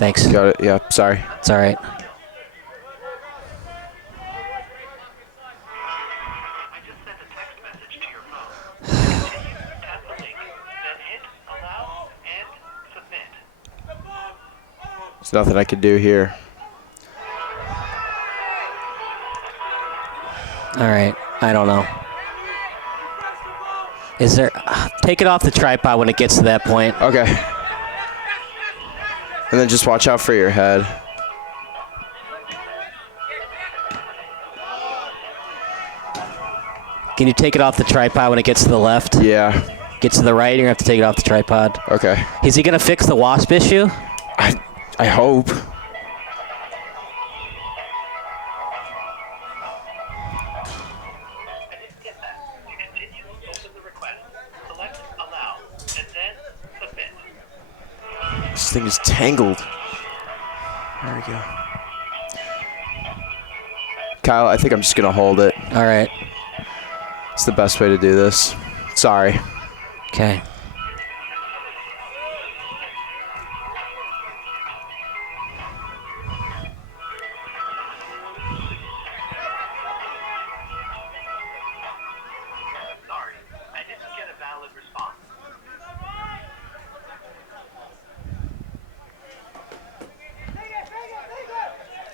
Thanks. Got it. Yeah, sorry. It's all right. There's nothing I can do here. All right. I don't know. Is there... take it off the tripod when it gets to that point. Okay. And then just watch out for your head. Can you take it off the tripod when it gets to the left? Yeah. Gets to the right, you're going to have to take it off the tripod. Okay. Is he going to fix the wasp issue? I hope. This thing is tangled. There we go. Kyle, I think I'm just going to hold it. All right. It's the best way to do this. Sorry. Okay.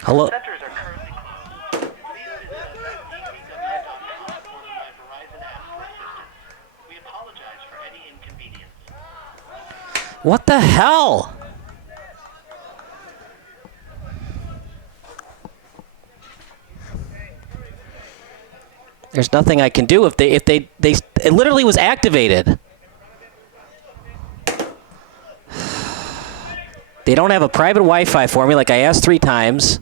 Hello. What the hell? There's nothing I can do if it literally was activated. They don't have a private Wi-Fi for me like I asked 3 times.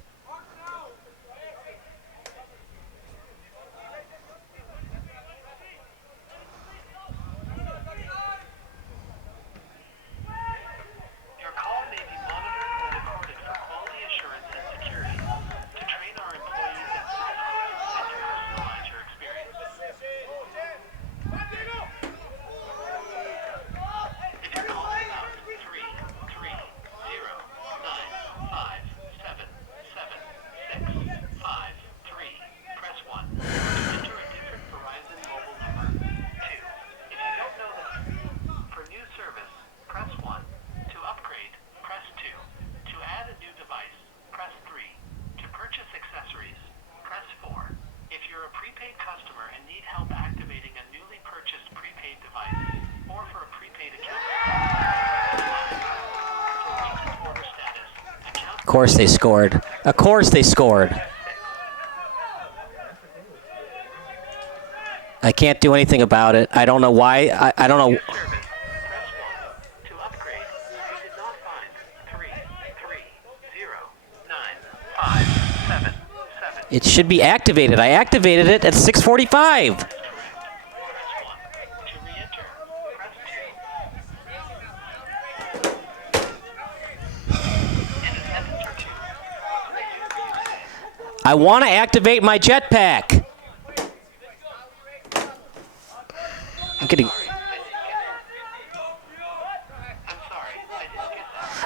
Of course they scored. Of course they scored. I can't do anything about it. I don't know why. I don't know. It should be activated. I activated it at 6:45. I want to activate my jetpack. I'm kidding.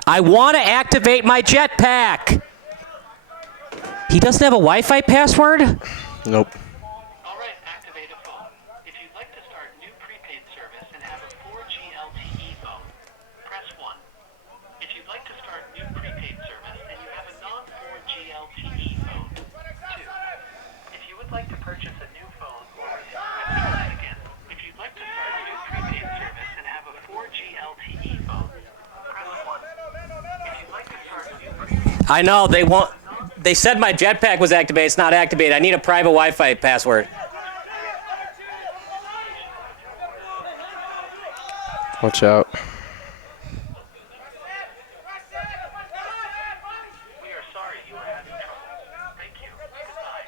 I want to activate my jetpack. He doesn't have a Wi-Fi password? Nope. All right, activate a phone. If you'd like to start new prepaid service and have a 4G LTE phone, press 1. If you'd like to start new prepaid service and you have a non-4G LTE phone, 2. If you would like to purchase a new phone or again, if you'd like to start new prepaid service and have a 4G LTE phone, press 1. If you'd like to start new prepaid... I know, they won't... They said my jetpack was activated. It's not activated. I need a private Wi-Fi password. Watch out. We are sorry you are having trouble. Thank you. Goodbye.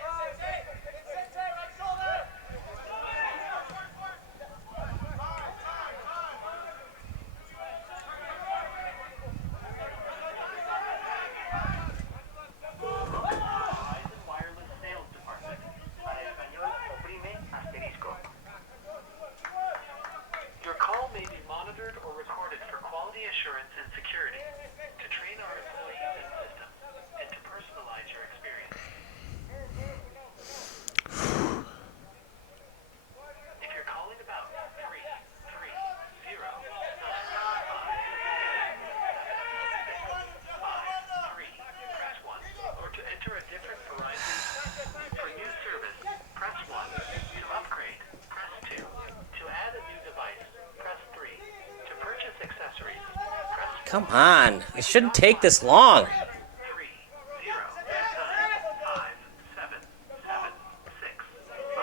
Wireless Sales Department. Para español, oprime asterisco. Your call may be monitored or recorded. Come on. It shouldn't take this long. 3, 0, 9, 5, 7, 7, 6, 5,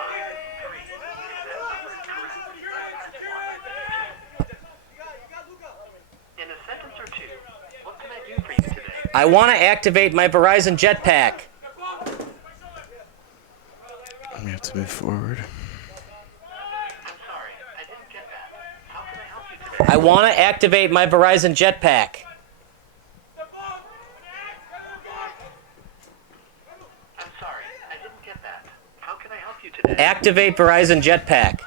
3. Is that number correct? In a sentence or two, what can I do for you today? I want to activate my Verizon jetpack. We have to move forward. I'm sorry, I didn't get that. How can I help you today? I want to activate my Verizon jetpack. I'm sorry, I didn't get that. How can I help you today? Activate Verizon jetpack. To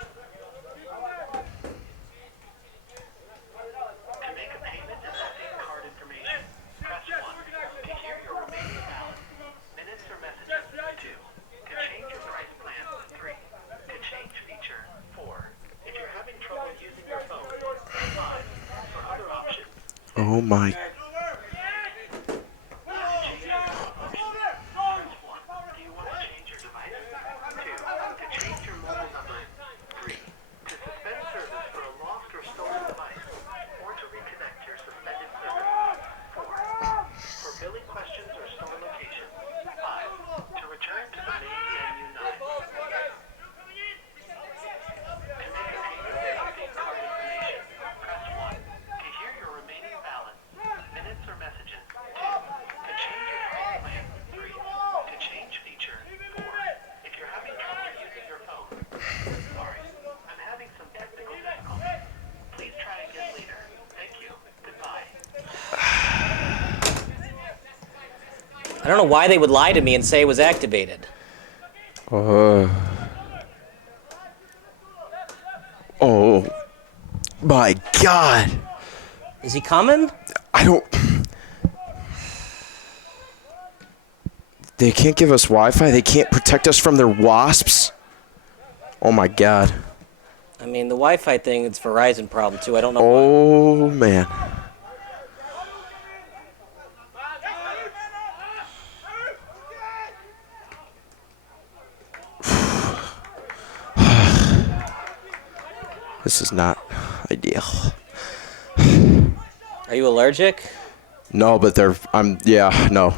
make a payment and update card information, press 1. To hear your remaining balance, minutes or messages, 2. To change your price plan, 3. To change feature, 4. If you're having trouble using your phone, 5. For other options, Oh my. change your options. Press 1. Do you want to change your device? 2. To change your mobile number, 3. To suspend service for a lost or stolen device, or to reconnect your suspended service, 4. For billing questions or store location, 5. To return to the main menu, 9. To make a payment and update card information, press 1. To hear your remaining balance, minutes or messages, 2. To change your price plan, 3. To change feature, 4. If you're having trouble using your phone, sorry, I'm having some technical difficulties. Please try again later. Thank you. Goodbye. I don't know why they would lie to me and say it was activated. Oh my God. Is he coming? I don't. They can't give us Wi-Fi. They can't protect us from their wasps. Oh my God. I mean, the Wi-Fi thing, it's Verizon problem too. I don't know why. Oh man. This is not ideal. Are you allergic? No, but they're. Yeah. No.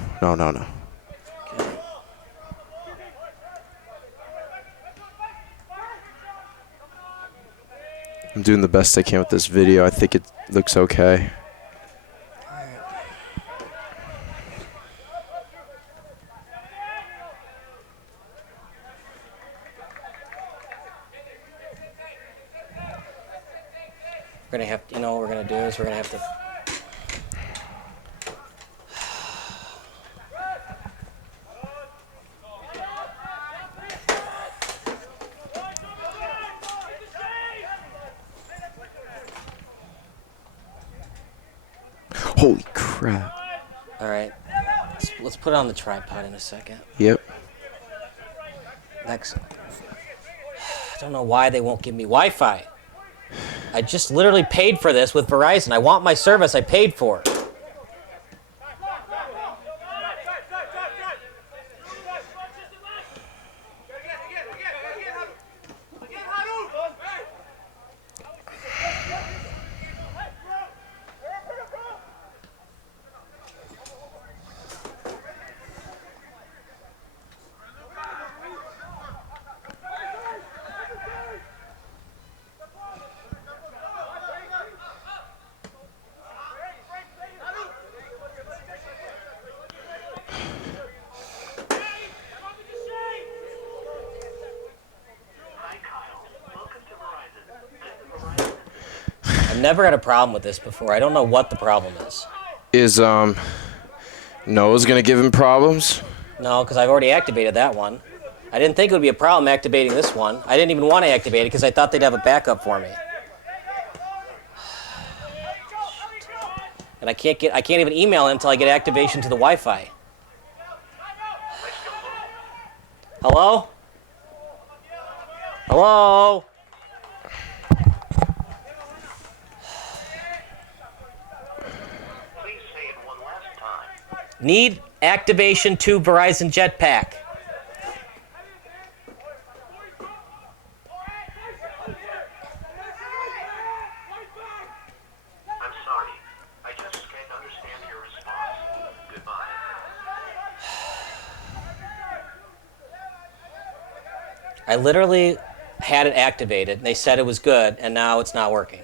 I'm doing the best I can with this video. I think it looks okay. We're gonna have, you know what we're gonna do is we're gonna have to. Holy crap. All right, let's put it on the tripod in a second. Yep. Next. I don't know why they won't give me Wi-Fi. I just literally paid for this with Verizon. I want my service I paid for. Hi, Kyle. Welcome to Verizon. I'm the Verizon. I've never had a problem with this before. I don't know what the problem is. Is Noah's gonna give him problems? No, because I've already activated that one. I didn't think it would be a problem activating this one. I didn't even want to activate it because I thought they'd have a backup for me. And I can't even email it until I get activation to the Wi-Fi. Hello? Hello? Please say it one last time. Need activation to Verizon Jetpack. I'm sorry. I just scanned I literally had it activated, and they said it was good, and now it's not working.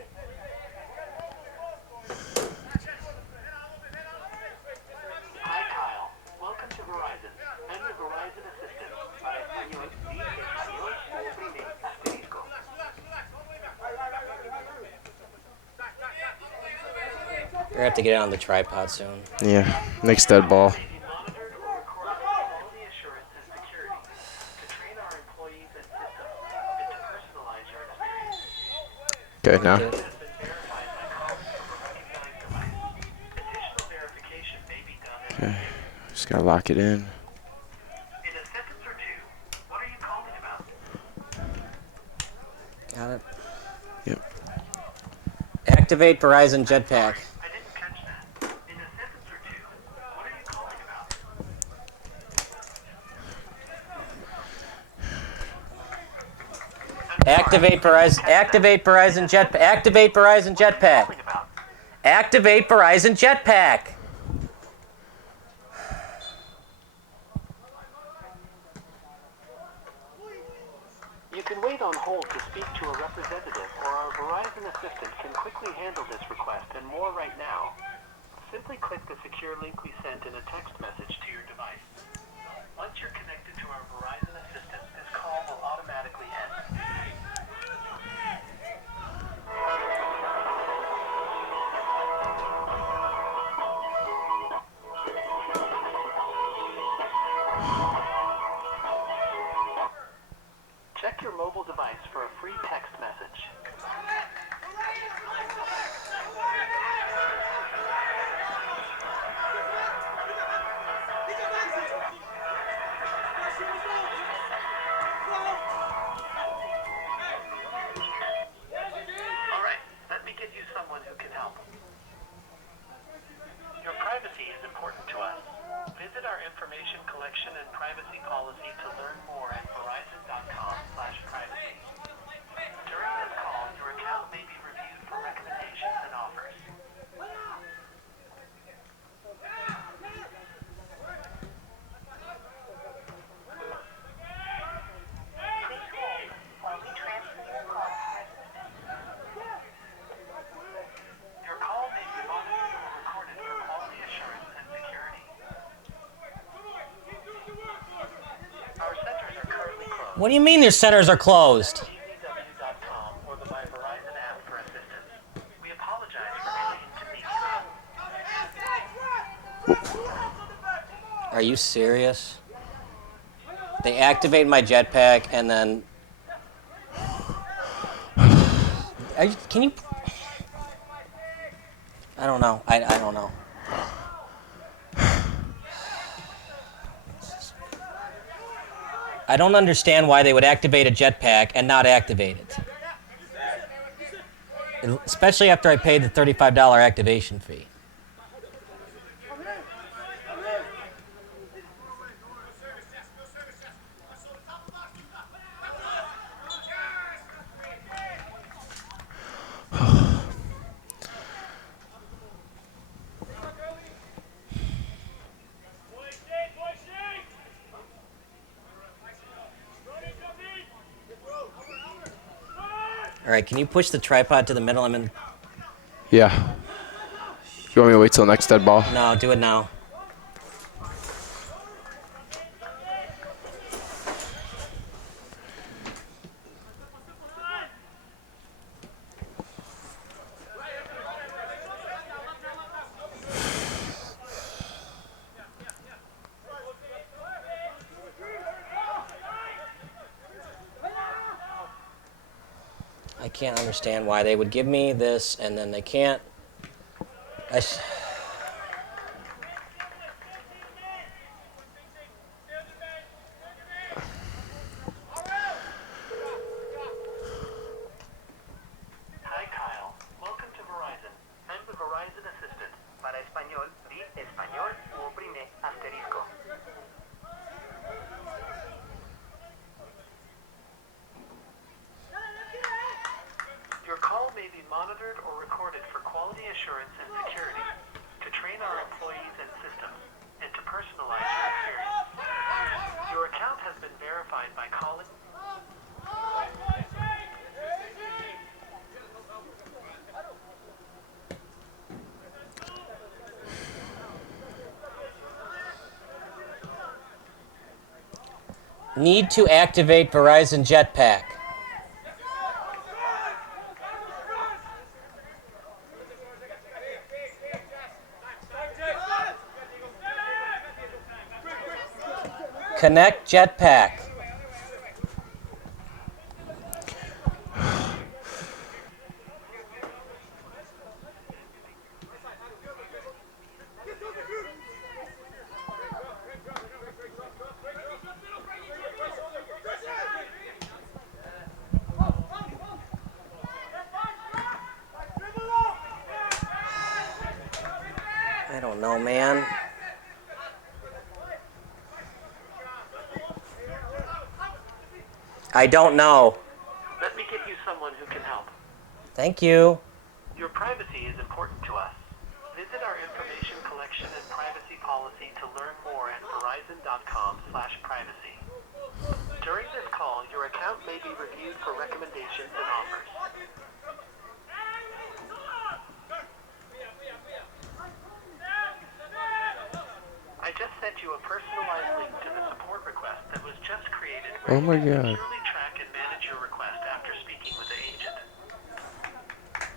Hi, Kyle. Welcome to Verizon. I'm the Verizon assistant. Para español, di español o oprime asterisco. You're gonna have to get it on the tripod soon. Yeah, next dead ball. May be monitored or recorded for quality assurance and security, to train our employees and systems, and to personalize your experience. Okay, now. Has been verified by calling from a recognized device. Additional verification may be done as Okay, just gotta lock it in. in a sentence or two. What are you calling about? Got it. Yep. Activate Verizon Jetpack. I didn't catch that. In a sentence or two. What are you calling about? Activate Verizon. Activate Verizon Jetpack. Activate Verizon Jetpack. Calling about? Activate Verizon Jetpack. You can wait on hold to speak to a representative, or our Verizon assistant can quickly handle this request and more right now. Simply click the secure link we sent in a text message to your device. Once you're connected to our Verizon assistant, this call will automatically end. Check your mobile device for a free text message. All right, let me get you someone who can help. Your privacy is important to us. Visit our information collection and privacy policy to learn more at verizon.com/privacy. During this call, your account may be reviewed for recommendations and offers. Your call may be monitored or recorded for quality assurance and security. Our centers are currently closed. What do you mean your centers are closed? GVW.com or the My Verizon app for assistance. We apologize for any inconvenience. Are you serious? They activate my jetpack and then. Can you? I don't know. I don't know. I don't understand why they would activate a jetpack and not activate it. Especially after I paid the $35 activation fee. All right, can you push the tripod to the middle? I'm in. Yeah. You want me to wait till next dead ball? No, do it now. I can't understand why they would give me this and then they can't. Hi, Kyle. Welcome to Verizon. I'm the Verizon assistant. Para español, di español o oprime asterisco. Your call may be monitored or recorded for quality assurance and security, to train our employees and systems, and to personalize your experience. Your account has been verified by calling. Need to activate Verizon Jetpack. Connect Jetpack. I don't know, man. I don't know. Let me get you someone who can help. Thank you. Your privacy is important to us. Visit our information collection and privacy policy to learn more at verizon.com/privacy. During this call, your account may be reviewed for recommendations and offers. I just sent you a personalized link to the support request that was just created where Oh my you can God. securely track and manage your request after speaking with the agent.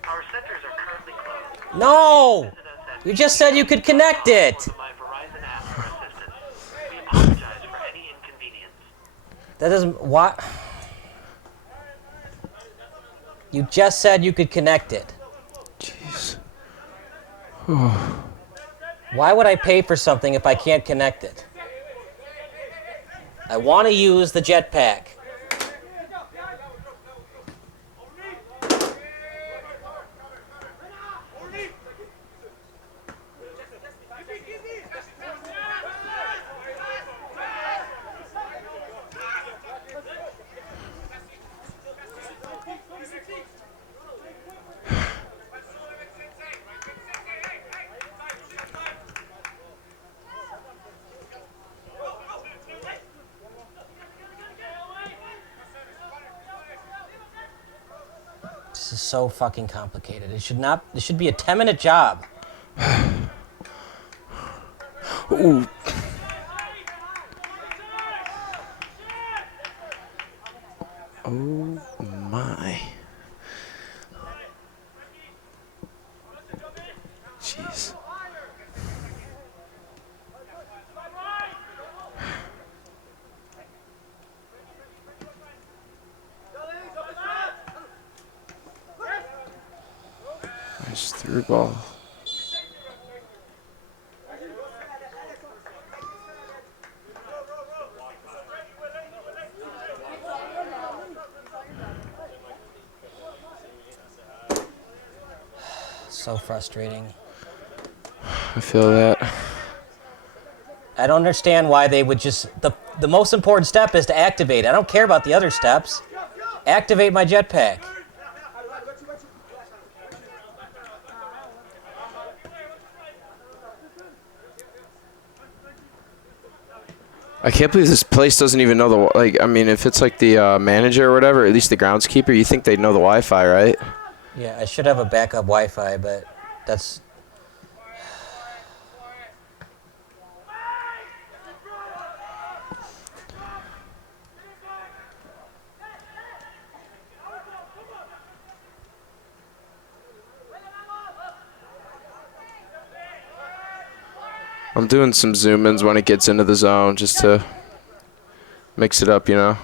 Our centers are currently closed. No! Visit us at You just said you could connect it. or the My Verizon app for assistance. We apologize for any inconvenience. That doesn't. What? You just said you could connect it. Jeez. Why would I pay for something if I can't connect it? I want to use the jetpack. This is so fucking complicated. It should not. This should be a 10-minute job. Ooh. Oh my. Jeez. Nice through ball. So frustrating. I feel that. I don't understand why they would just. The most important step is to activate it. I don't care about the other steps. Activate my jetpack. I can't believe this place doesn't even know the, like, I mean, if it's like the manager or whatever, at least the groundskeeper, you think they'd know the Wi-Fi, right? Yeah, I should have a backup Wi-Fi, but that's. I'm doing some zoom-ins when it gets into the zone just to mix it up, you know?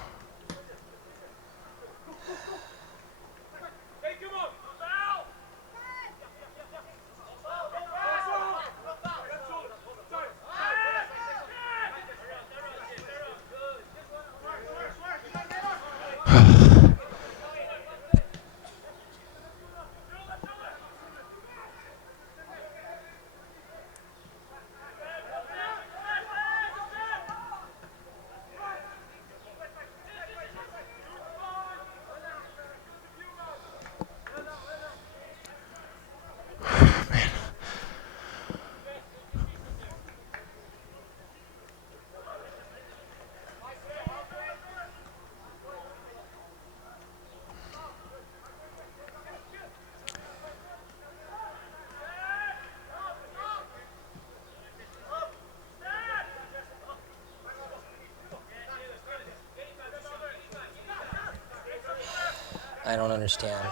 I don't understand.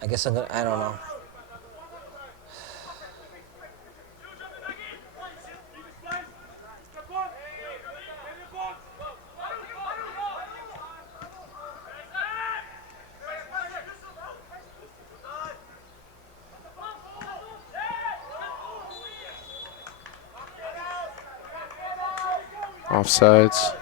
I guess I'm gonna, I don't know. Offsides.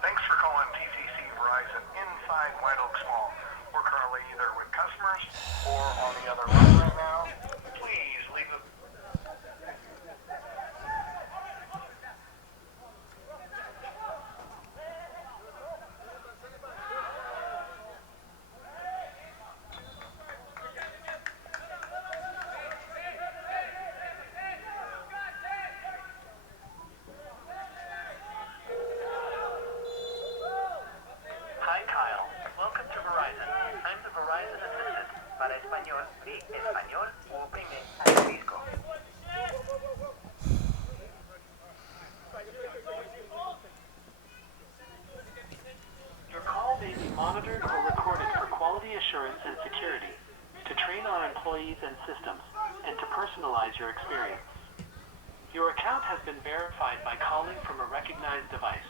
Thanks for calling TCC Verizon inside White Oaks Mall. We're currently either with customers or on the other line right now. Please leave a... Hi, Kyle. Welcome to Verizon. I'm the Verizon assistant. Para español, di español o oprime asterisco. Your call may be monitored or recorded for quality assurance and security, to train our employees and systems, and to personalize your experience. Your account has been verified by calling from a recognized device.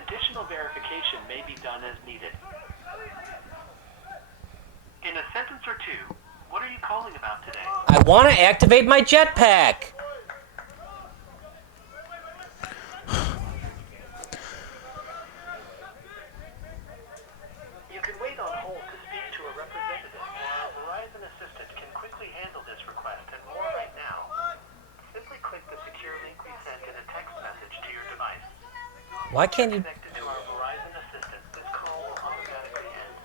Additional verification may be done as needed. In a sentence or two, what are you calling about today? I want to activate my jetpack. You can wait on hold to speak to a representative, or our Verizon assistant can quickly handle this request and more right now. Simply click the secure link we sent in a text message to your device. Why can't you? Connected to our Verizon assistant, this call will automatically end.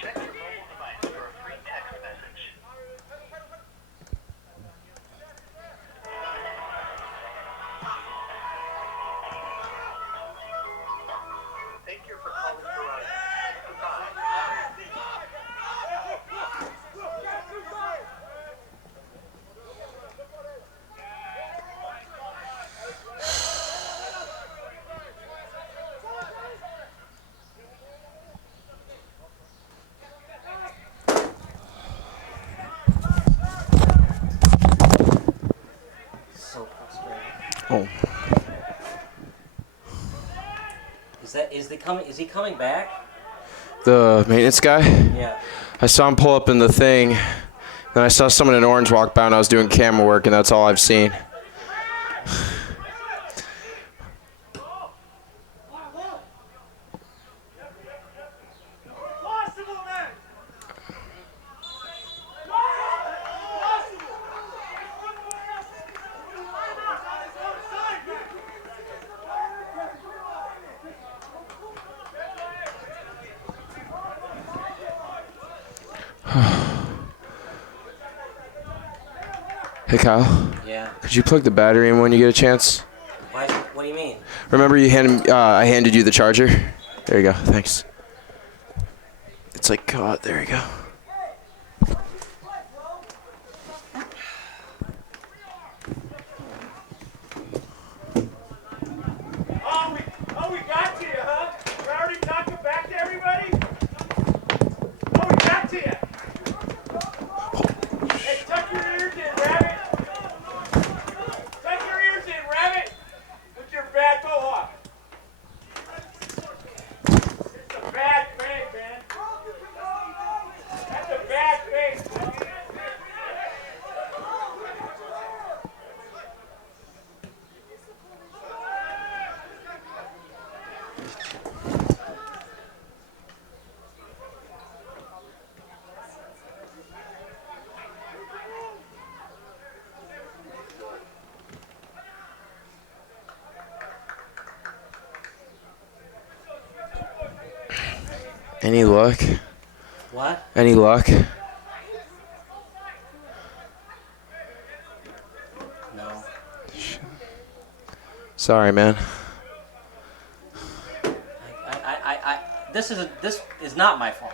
Check your mobile device for a free text message. Thank you for calling Verizon. Goodbye. So frustrating. Oh. Is he coming back? The maintenance guy? Yeah. I saw him pull up in the thing. Then I saw someone in orange walk by and I was doing camera work, and that's all I've seen. Hey, Kyle. Yeah. Could you plug the battery in when you get a chance? Why? What do you mean? Remember I handed you the charger? There you go. Thanks. It's like, God, there you go. Oh, we got to you, huh? We're already talking back to everybody? Oh, we got to you. Hey, tuck your ears in, Rabbit. Tuck your ears in, Rabbit. With your bad mohawk. It's a bad thing, man. Any luck? What? Any luck? No. Sorry, man. This is not my fault.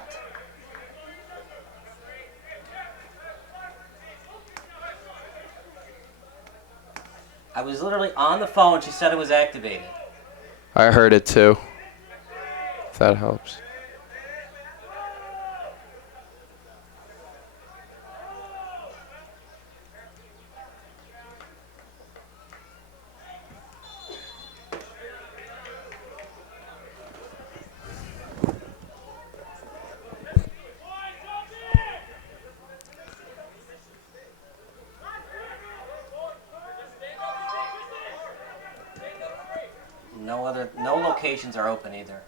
I was literally on the phone. She said it was activated. I heard it too. If that helps. No locations are open either.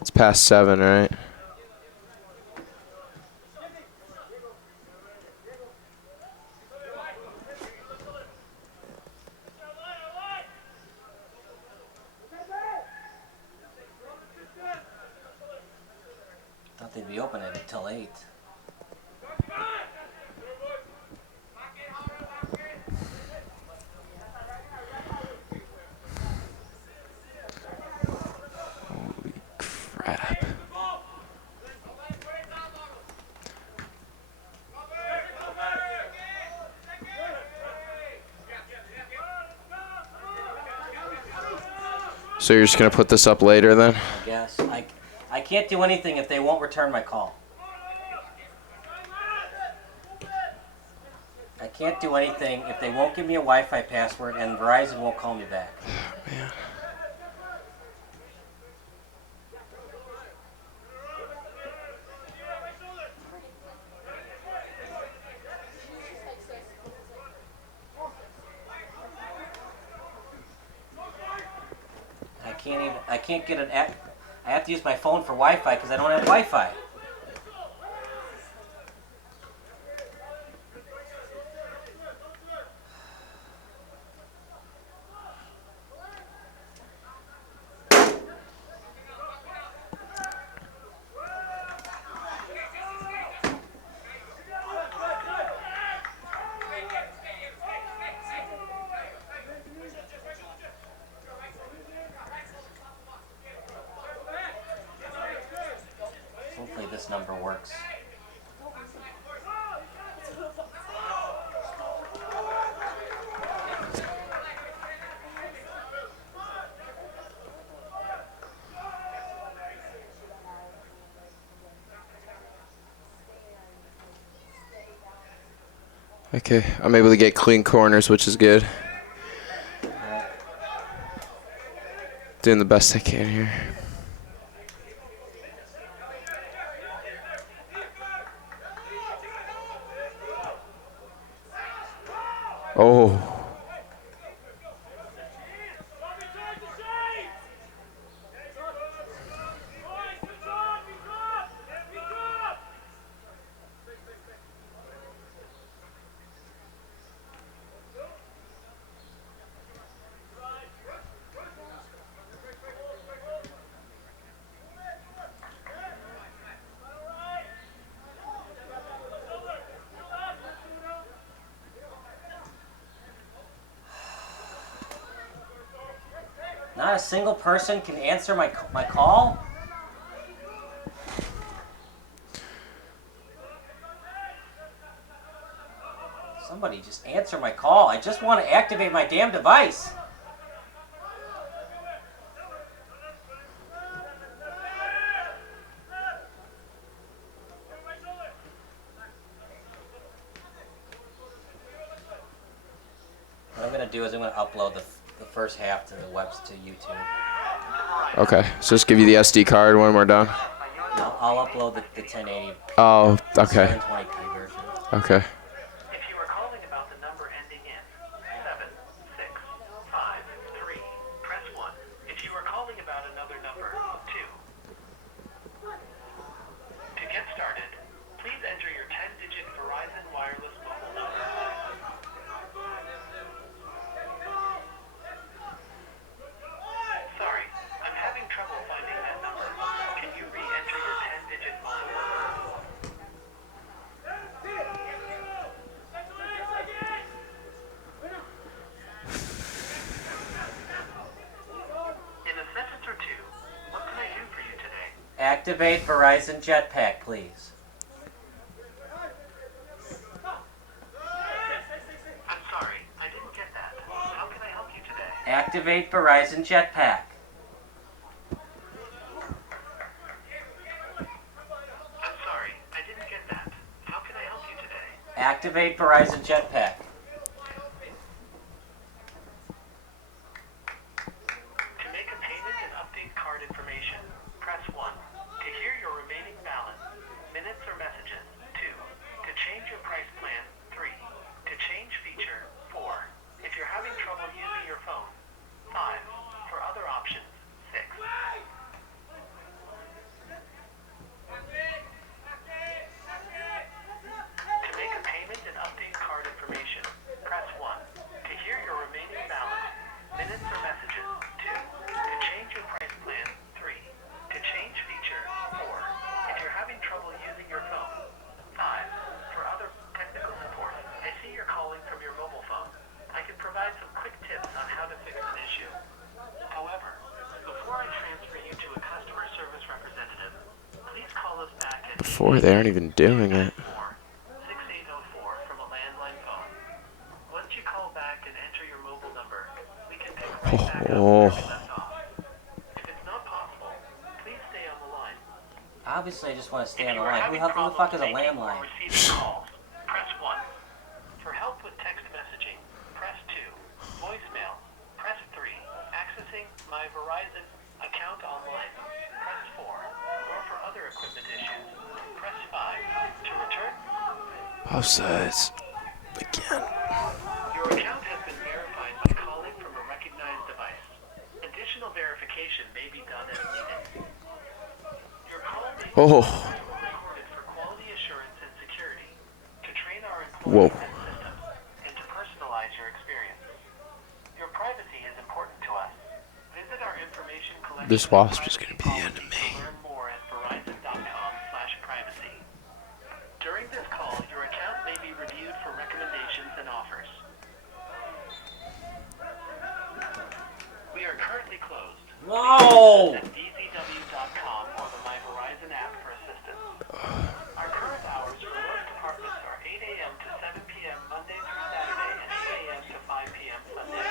It's past 7, right? Thought they'd be open until 8. Crap. So you're just gonna put this up later then? I guess. I can't do anything if they won't return my call. I can't do anything if they won't give me a Wi-Fi password and Verizon won't call me back. Man. I can't get an app. I have to use my phone for Wi-Fi because I don't have Wi-Fi. Hopefully this number works. Okay, I'm able to get clean corners, which is good. Doing the best I can here. Oh. Not a single person can answer my call? Somebody just answer my call. I just want to activate my damn device. What I'm going to do is I'm going to upload the first half to the webs to YouTube. Okay, so just give you the SD card when we're done. I'll upload the 1080. Oh, okay. 720p version. Okay. If you are calling about the number ending in 7653, press 1. If you are calling about another number, 2. To get started, please enter your 10-digit Verizon wireless mobile number. Sorry, I'm having Activate Verizon Jetpack, please. I'm sorry, I didn't get that. How can I help you today? Activate Verizon Jetpack. I'm sorry, I didn't get that. How can I help you today? Activate Verizon Jetpack. To make a payment and update card information, press 1. To hear your remaining balance, minutes or messages, 2. To change your price plan, 3. To change feature, 4. If you're having trouble using your phone, 5. For other options, 6. To make a payment and update card information, press 1. To hear your remaining balance, minutes or messages, 2. To change your price plan, 3. To change feature, 4. If you're having trouble using your phone, 5. For other technical support, I see you're calling from your mobile phone. I can provide some quick tips on how to fix an issue. However, before I transfer you to a customer service representative, please call us back at Before they aren't even doing it. 6804 from a landline phone. Once you call back and enter your mobile number, we can pick right back up where we left off. If it's not possible, please stay on the line. Obviously, I just want to stay on If the you are line. having Who the fuck is a problems making or landline? receiving calls, press 1. For help with text messaging, press 2. Voicemail, press 3. Accessing my Verizon account online, press 4. Or for other equipment issues, press 5. To return, Both sides. Again. your account has been verified by calling from a recognized device. Additional verification may be done as needed. Your call may be Oh. recorded for quality assurance and security, to train our Whoa. employees and systems, and to personalize your experience. Your privacy is important to us. Visit our information collection. This wasp is privacy gonna be the end of policy me. to learn more at verizon.com/privacy. During this call, your account may be reviewed for recommendations and offers. We are currently closed. No! Visit vzw.com or the My Verizon app for assistance. Our current hours for most departments are 8 a.m. to 7 p.m. Monday through Saturday and 8 a.m. to 5 p.m. Sunday. You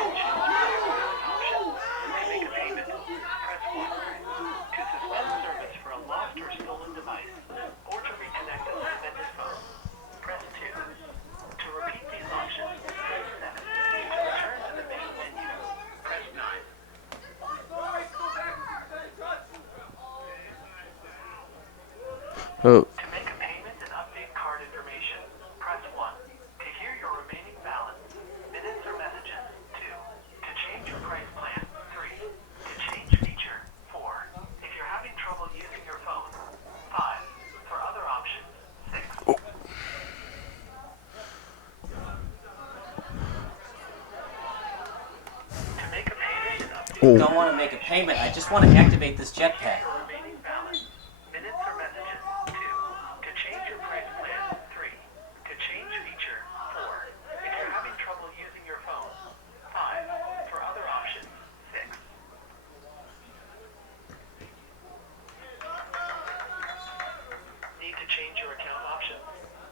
can choose from the following options. To make a payment, press 1. To suspend service for a lost or stolen device, or to reconnect a suspended phone, press 2. To repeat these options, press 7. To return to the main menu, press 9. Oh. To make a payment and update card information, press 1. To hear your remaining balance, minutes or messages, 2. To change your price plan, 3. To change feature, 4. If you're having trouble using your phone, 5. For other options, 6. To make a payment and update Oh. Don't want to make a payment. I just want to activate this jetpack. your remaining balance, minutes or messages, 2. To change your price plan, 3. To change feature, 4. If you're having trouble using your phone, 5. For other options, 6. Need to change your account options?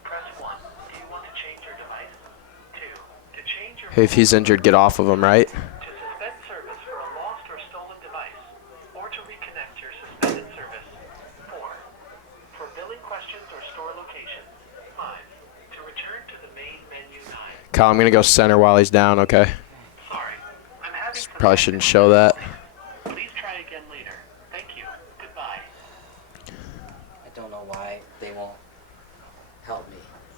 Press 1. Do you want to change your device? 2. To change your Hey, if he's injured, get off of him, right? to suspend service for a lost or stolen device, or to reconnect your suspended service. 4. For billing questions or store locations. 5. To return to the main menu. 9. Kyle, I'm gonna go center while he's down, okay? Sorry, I'm having some Probably shouldn't show that. Please try again later. Thank you. Goodbye. I don't know why they won't help me.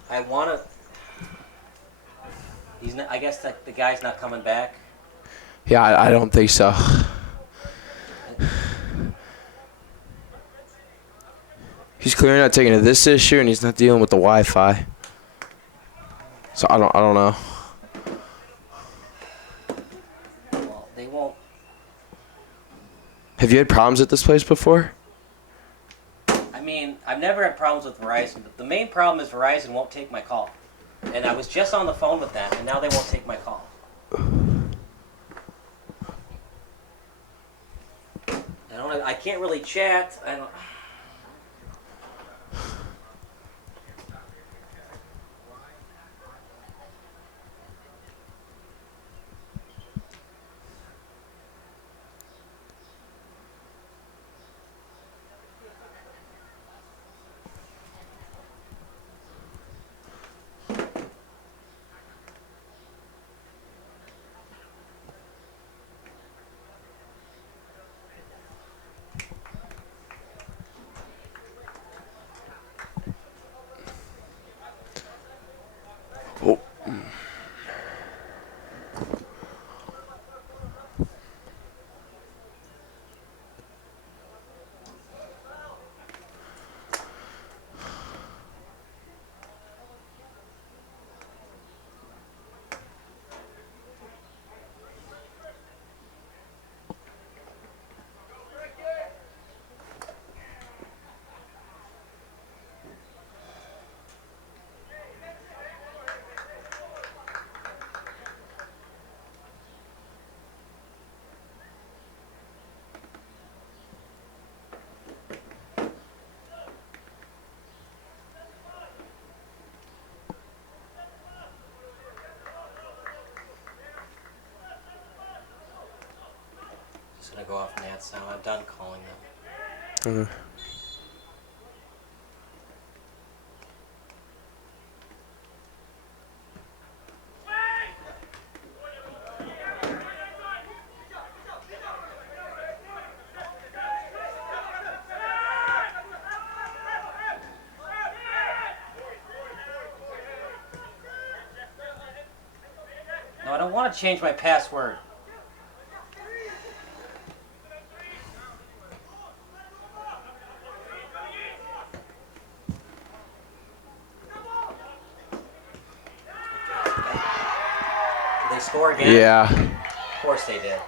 I want to. He's not, I guess that the guy's not coming back. Yeah, I don't think so. He's clearly not taking to this issue, and he's not dealing with the Wi-Fi. So I don't know. Well, they won't. Have you had problems at this place before? I mean, I've never had problems with Verizon, but the main problem is Verizon won't take my call. And I was just on the phone with them, and now they won't take my call. I don't want to. I can't really chat. I don't. Oh. Just gonna go off Nats now. I'm done calling them. No, I don't want to change my password. Did they score again? Yeah. Of course they did.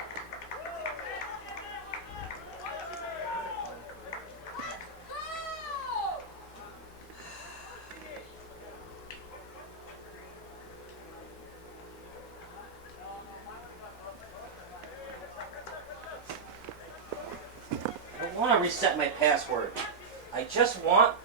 I don't want to reset my password. I just want...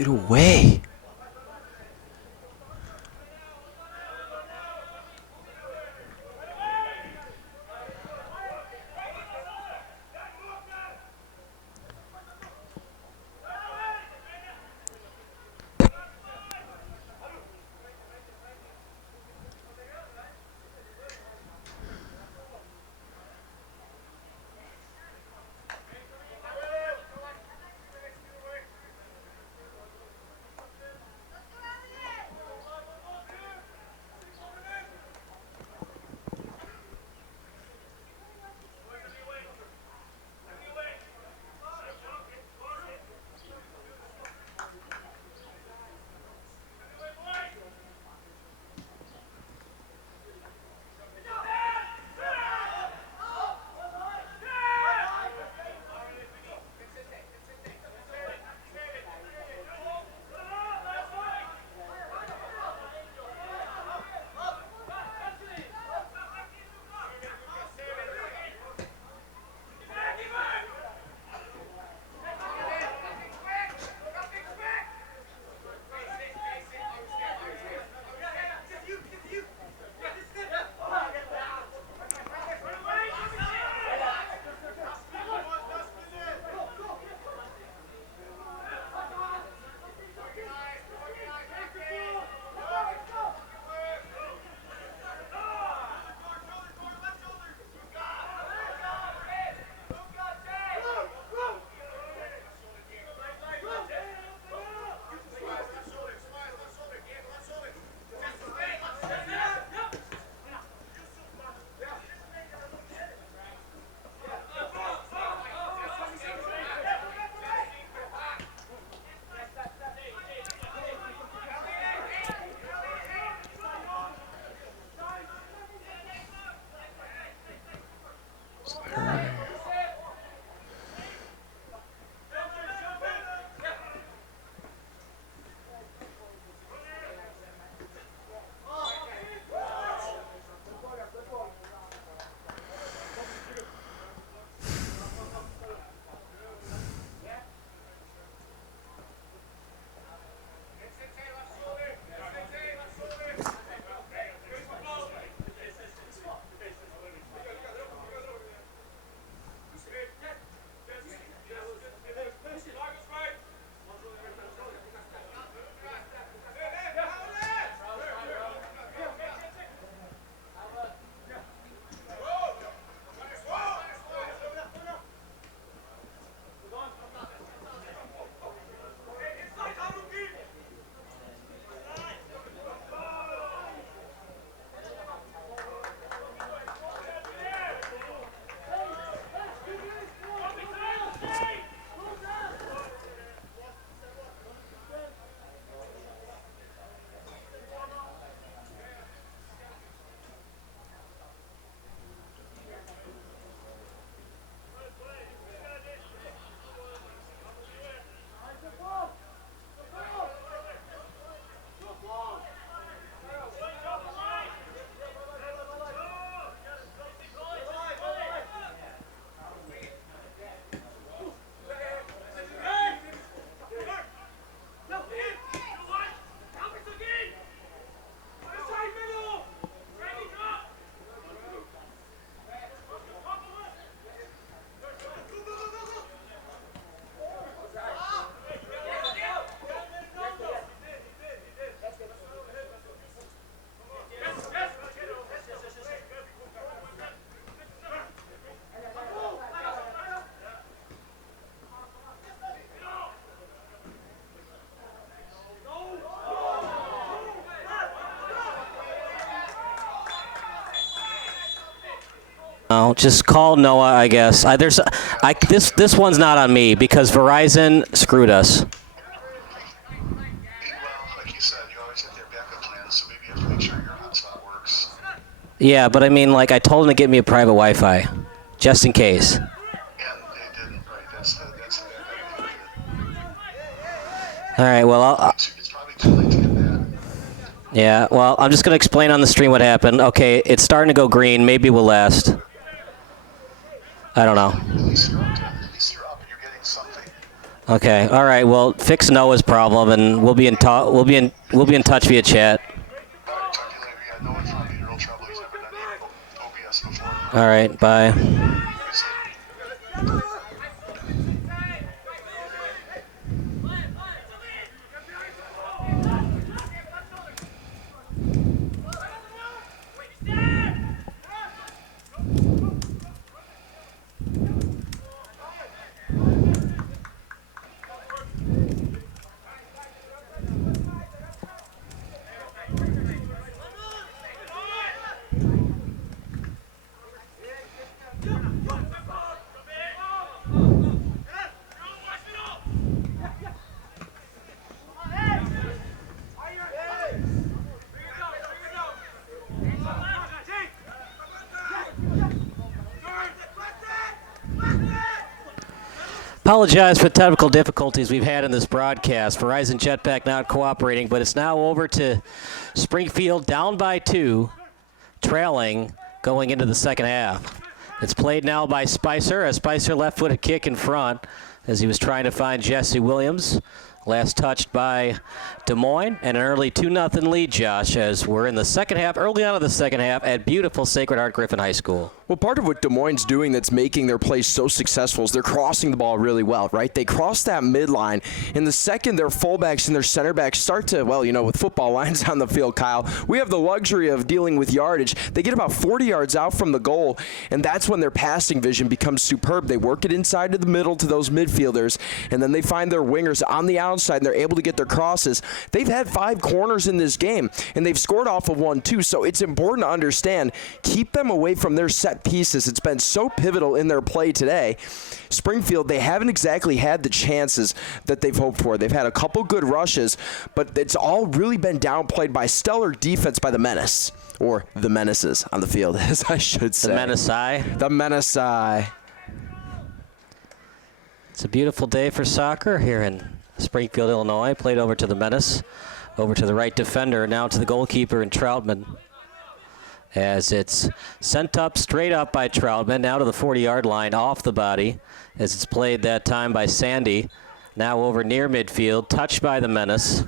Get away. No, just call Noah, I guess. This one's not on me because Verizon screwed us. Well, like you said, you always have their backup plans, so maybe you have to make sure your hotspot works. Yeah, but I mean, like, I told him to get me a private Wi-Fi, just in case. And they didn't, right? That's the backup they needed. All right, well, It's probably too late to get that. yeah, well, I'm just going to explain on the stream what happened. Okay, it's starting to go green. Maybe we'll last. I don't know. At least you're up and you're getting something. Okay. All right. Well, fix Noah's problem, and we'll be in we'll be in touch via chat. All right, talk to you later. Yeah, no one's found me in real trouble. He's never done any OBS before. All right. Bye. He's Apologize for the technical difficulties we've had in this broadcast. Verizon Jetpack not cooperating, but it's now over to Springfield down by 2, trailing going into the second half. It's played now by Spicer, a Spicer left-footed kick in front as he was trying to find Jesse Williams. Last touched by Des Moines, and an early 2-0 lead, Josh, as we're in the second half, early on in the second half, at beautiful Sacred Heart Griffin High School. Well, part of what Des Moines doing that's making their plays so successful is they're crossing the ball really well, right? They cross that midline. In the second, their fullbacks and their center backs start to, well, you know, with football lines on the field, Kyle, we have the luxury of dealing with yardage. They get about 40 yards out from the goal, and that's when their passing vision becomes superb. They work it inside to the middle to those midfielders, and then they find their wingers on the outside, and they're able to get their crosses. They've had 5 corners in this game, and they've scored off of 1 too, so it's important to understand, keep them away from their set pieces. It's been so pivotal in their play today. Springfield, they haven't exactly had the chances that they've hoped for. They've had a couple good rushes, but it's all really been downplayed by stellar defense by the Menace, or the Menaces on the field, as I should say. The Menace. The Menace. It's a beautiful day for soccer here in Springfield, Illinois. Played over to the Menace, over to the right defender, now to the goalkeeper and Troutman. As it's sent up, straight up by Troutman, now to the 40-yard line, off the body, as it's played that time by Sandy. Now over near midfield, touched by the Menace.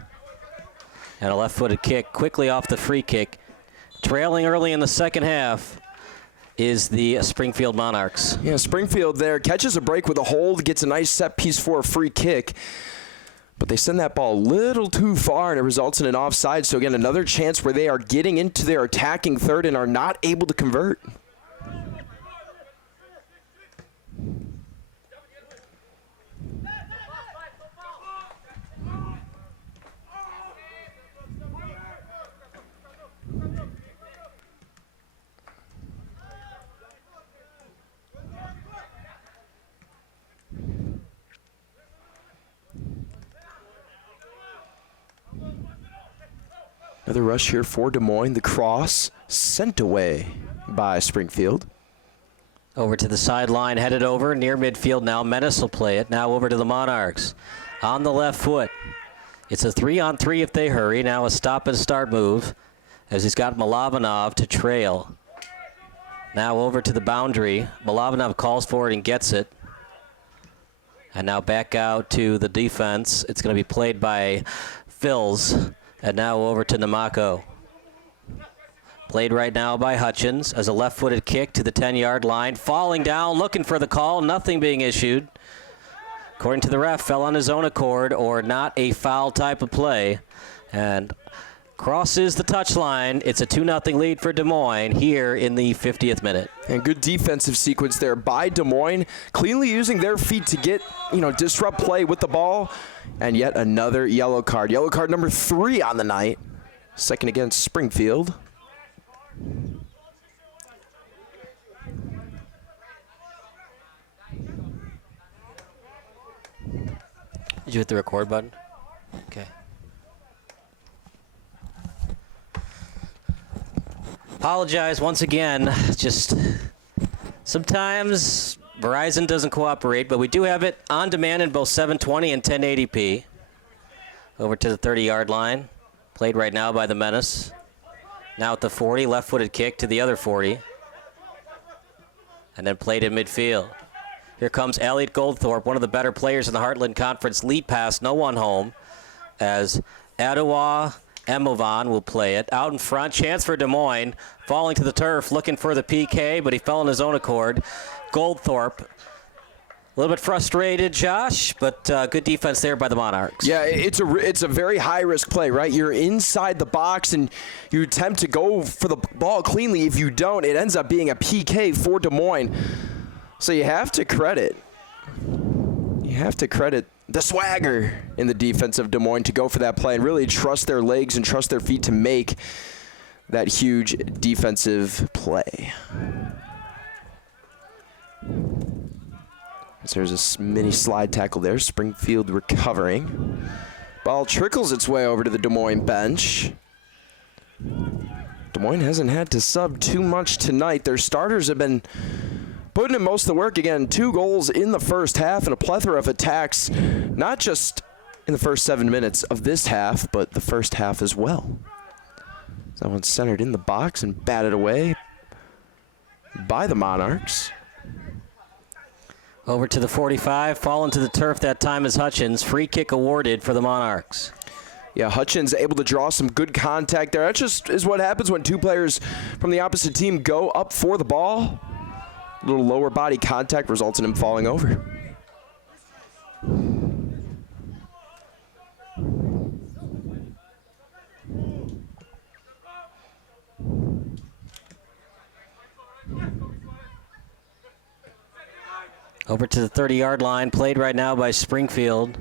And a left-footed kick, quickly off the free kick. Trailing early in the second half is the Springfield Monarchs. Yeah, Springfield there catches a break with a hold, gets a nice set piece for a free kick. But they send that ball a little too far, and it results in an offside. So, again, another chance where they are getting into their attacking third and are not able to convert. Another rush here for Des Moines. The cross sent away by Springfield. Over to the sideline, headed over near midfield now. Menace will play it. Now over to the Monarchs. On the left foot. It's a 3-on-3 if they hurry. Now a stop and start move as he's got Milovanov to trail. Now over to the boundary. Milovanov calls for it and gets it. And now back out to the defense. It's going to be played by Phils. And now over to Namako. Played right now by Hutchins as a left-footed kick to the 10-yard line. Falling down, looking for the call, nothing being issued. According to the ref, fell on his own accord or not a foul type of play. And crosses the touchline. It's a 2-0 lead for Des Moines here in the 50th minute. And good defensive sequence there by Des Moines, cleanly using their feet to get, disrupt play with the ball. And yet another yellow card. Yellow card number 3 on the night. Second against Springfield. Did you hit the record button? Okay. Apologize once again. Just sometimes Verizon doesn't cooperate, but we do have it on demand in both 720 and 1080p. Over to the 30-yard line. Played right now by the Menace. Now at the 40, left-footed kick to the other 40. And then played in midfield. Here comes Elliot Goldthorpe, one of the better players in the Heartland Conference. Lead pass, no one home, as Ottawa Emovan will play it. Out in front, chance for Des Moines. Falling to the turf, looking for the PK, but he fell on his own accord. Goldthorpe, a little bit frustrated, Josh, but good defense there by the Monarchs. Yeah, it's a very high-risk play, right? You're inside the box, and you attempt to go for the ball cleanly. If you don't, it ends up being a PK for Des Moines. So you have to credit the swagger in the defense of Des Moines to go for that play and really trust their legs and trust their feet to make that huge defensive play. So there's a mini slide tackle there. Springfield recovering. Ball trickles its way over to the Des Moines bench. Des Moines hasn't had to sub too much tonight. Their starters have been putting in most of the work. Again, 2 goals in the first half and a plethora of attacks, not just in the first 7 minutes of this half, but the first half as well. That one's centered in the box and batted away by the Monarchs. Over to the 45, falling to the turf that time is Hutchins. Free kick awarded for the Monarchs. Yeah, Hutchins able to draw some good contact there. That just is what happens when 2 players from the opposite team go up for the ball. A little lower body contact results in him falling over. Over to the 30-yard line, played right now by Springfield.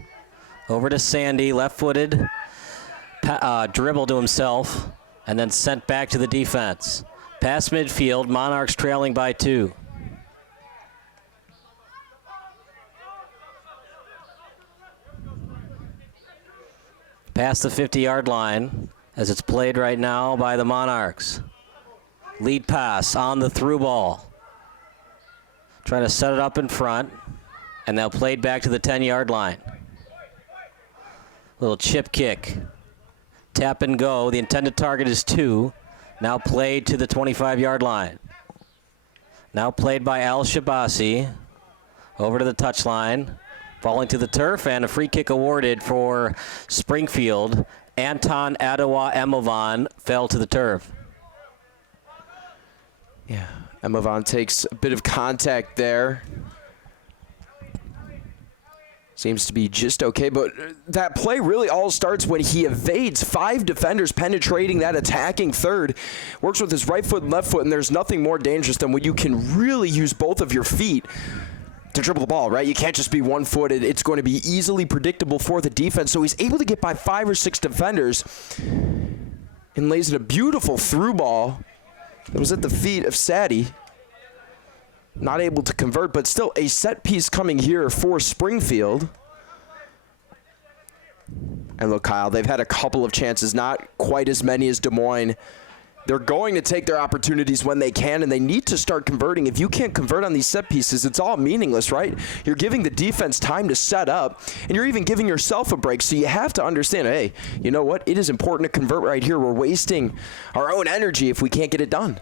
Over to Sandy, left-footed, dribble to himself, and then sent back to the defense. Past midfield, Monarchs trailing by 2. Past the 50-yard line, as it's played right now by the Monarchs. Lead pass on the through ball. Trying to set it up in front, and now played back to the 10-yard line. Little chip kick. Tap and go. The intended target is 2. Now played to the 25-yard line. Now played by Al Shabasi. Over to the touchline. Falling to the turf, and a free kick awarded for Springfield. Anton Ottawa Emovan fell to the turf. Yeah, Emovan takes a bit of contact there. Seems to be just okay, but that play really all starts when he evades 5 defenders penetrating that attacking third. Works with his right foot and left foot, and there's nothing more dangerous than when you can really use both of your feet to dribble the ball, right? You can't just be one-footed. It's going to be easily predictable for the defense. So he's able to get by 5 or 6 defenders and lays in a beautiful through ball. It was at the feet of Sadie. Not able to convert, but still a set piece coming here for Springfield. And look, Kyle, they've had a couple of chances, not quite as many as Des Moines. They're going to take their opportunities when they can, and they need to start converting. If you can't convert on these set pieces, it's all meaningless, right? You're giving the defense time to set up, and you're even giving yourself a break. So you have to understand, hey, you know what? It is important to convert right here. We're wasting our own energy if we can't get it done.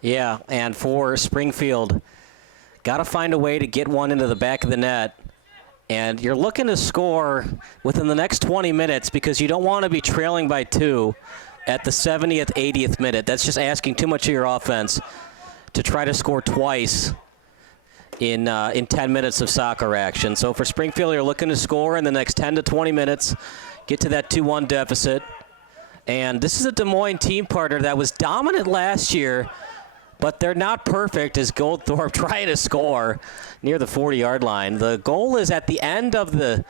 Yeah, and for Springfield, got to find a way to get one into the back of the net. And you're looking to score within the next 20 minutes because you don't want to be trailing by 2 at the 70th, 80th minute. That's just asking too much of your offense to try to score twice in 10 minutes of soccer action. So for Springfield, you're looking to score in the next 10 to 20 minutes, get to that 2-1 deficit. And this is a Des Moines team partner that was dominant last year, but they're not perfect as Goldthorpe trying to score near the 40-yard line. The goal is at the end of the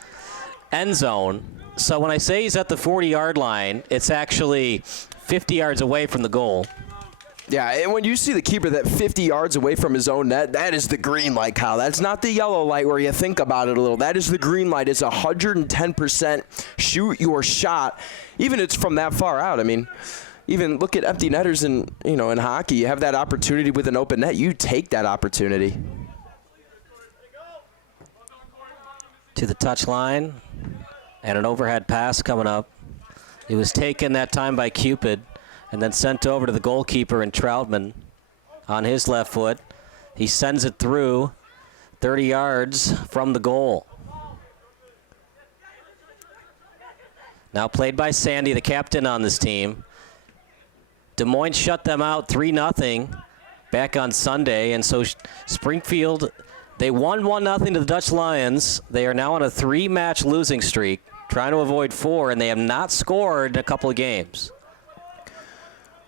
end zone. So when I say he's at the 40-yard line, it's actually 50 yards away from the goal. Yeah, and when you see the keeper that 50 yards away from his own net, that is the green light, Kyle. That's not the yellow light where you think about it a little. That is the green light. It's 110% shoot your shot, even if it's from that far out. I mean, even look at empty netters in hockey. You have that opportunity with an open net. You take that opportunity. To the touchline. And an overhead pass coming up. It was taken that time by Cupid and then sent over to the goalkeeper in Troutman on his left foot. He sends it through 30 yards from the goal. Now played by Sandy, the captain on this team. Des Moines shut them out 3-0 back on Sunday, and so Springfield, they won 1-0 to the Dutch Lions. They are now on a 3-match losing streak, trying to avoid 4, and they have not scored in a couple of games.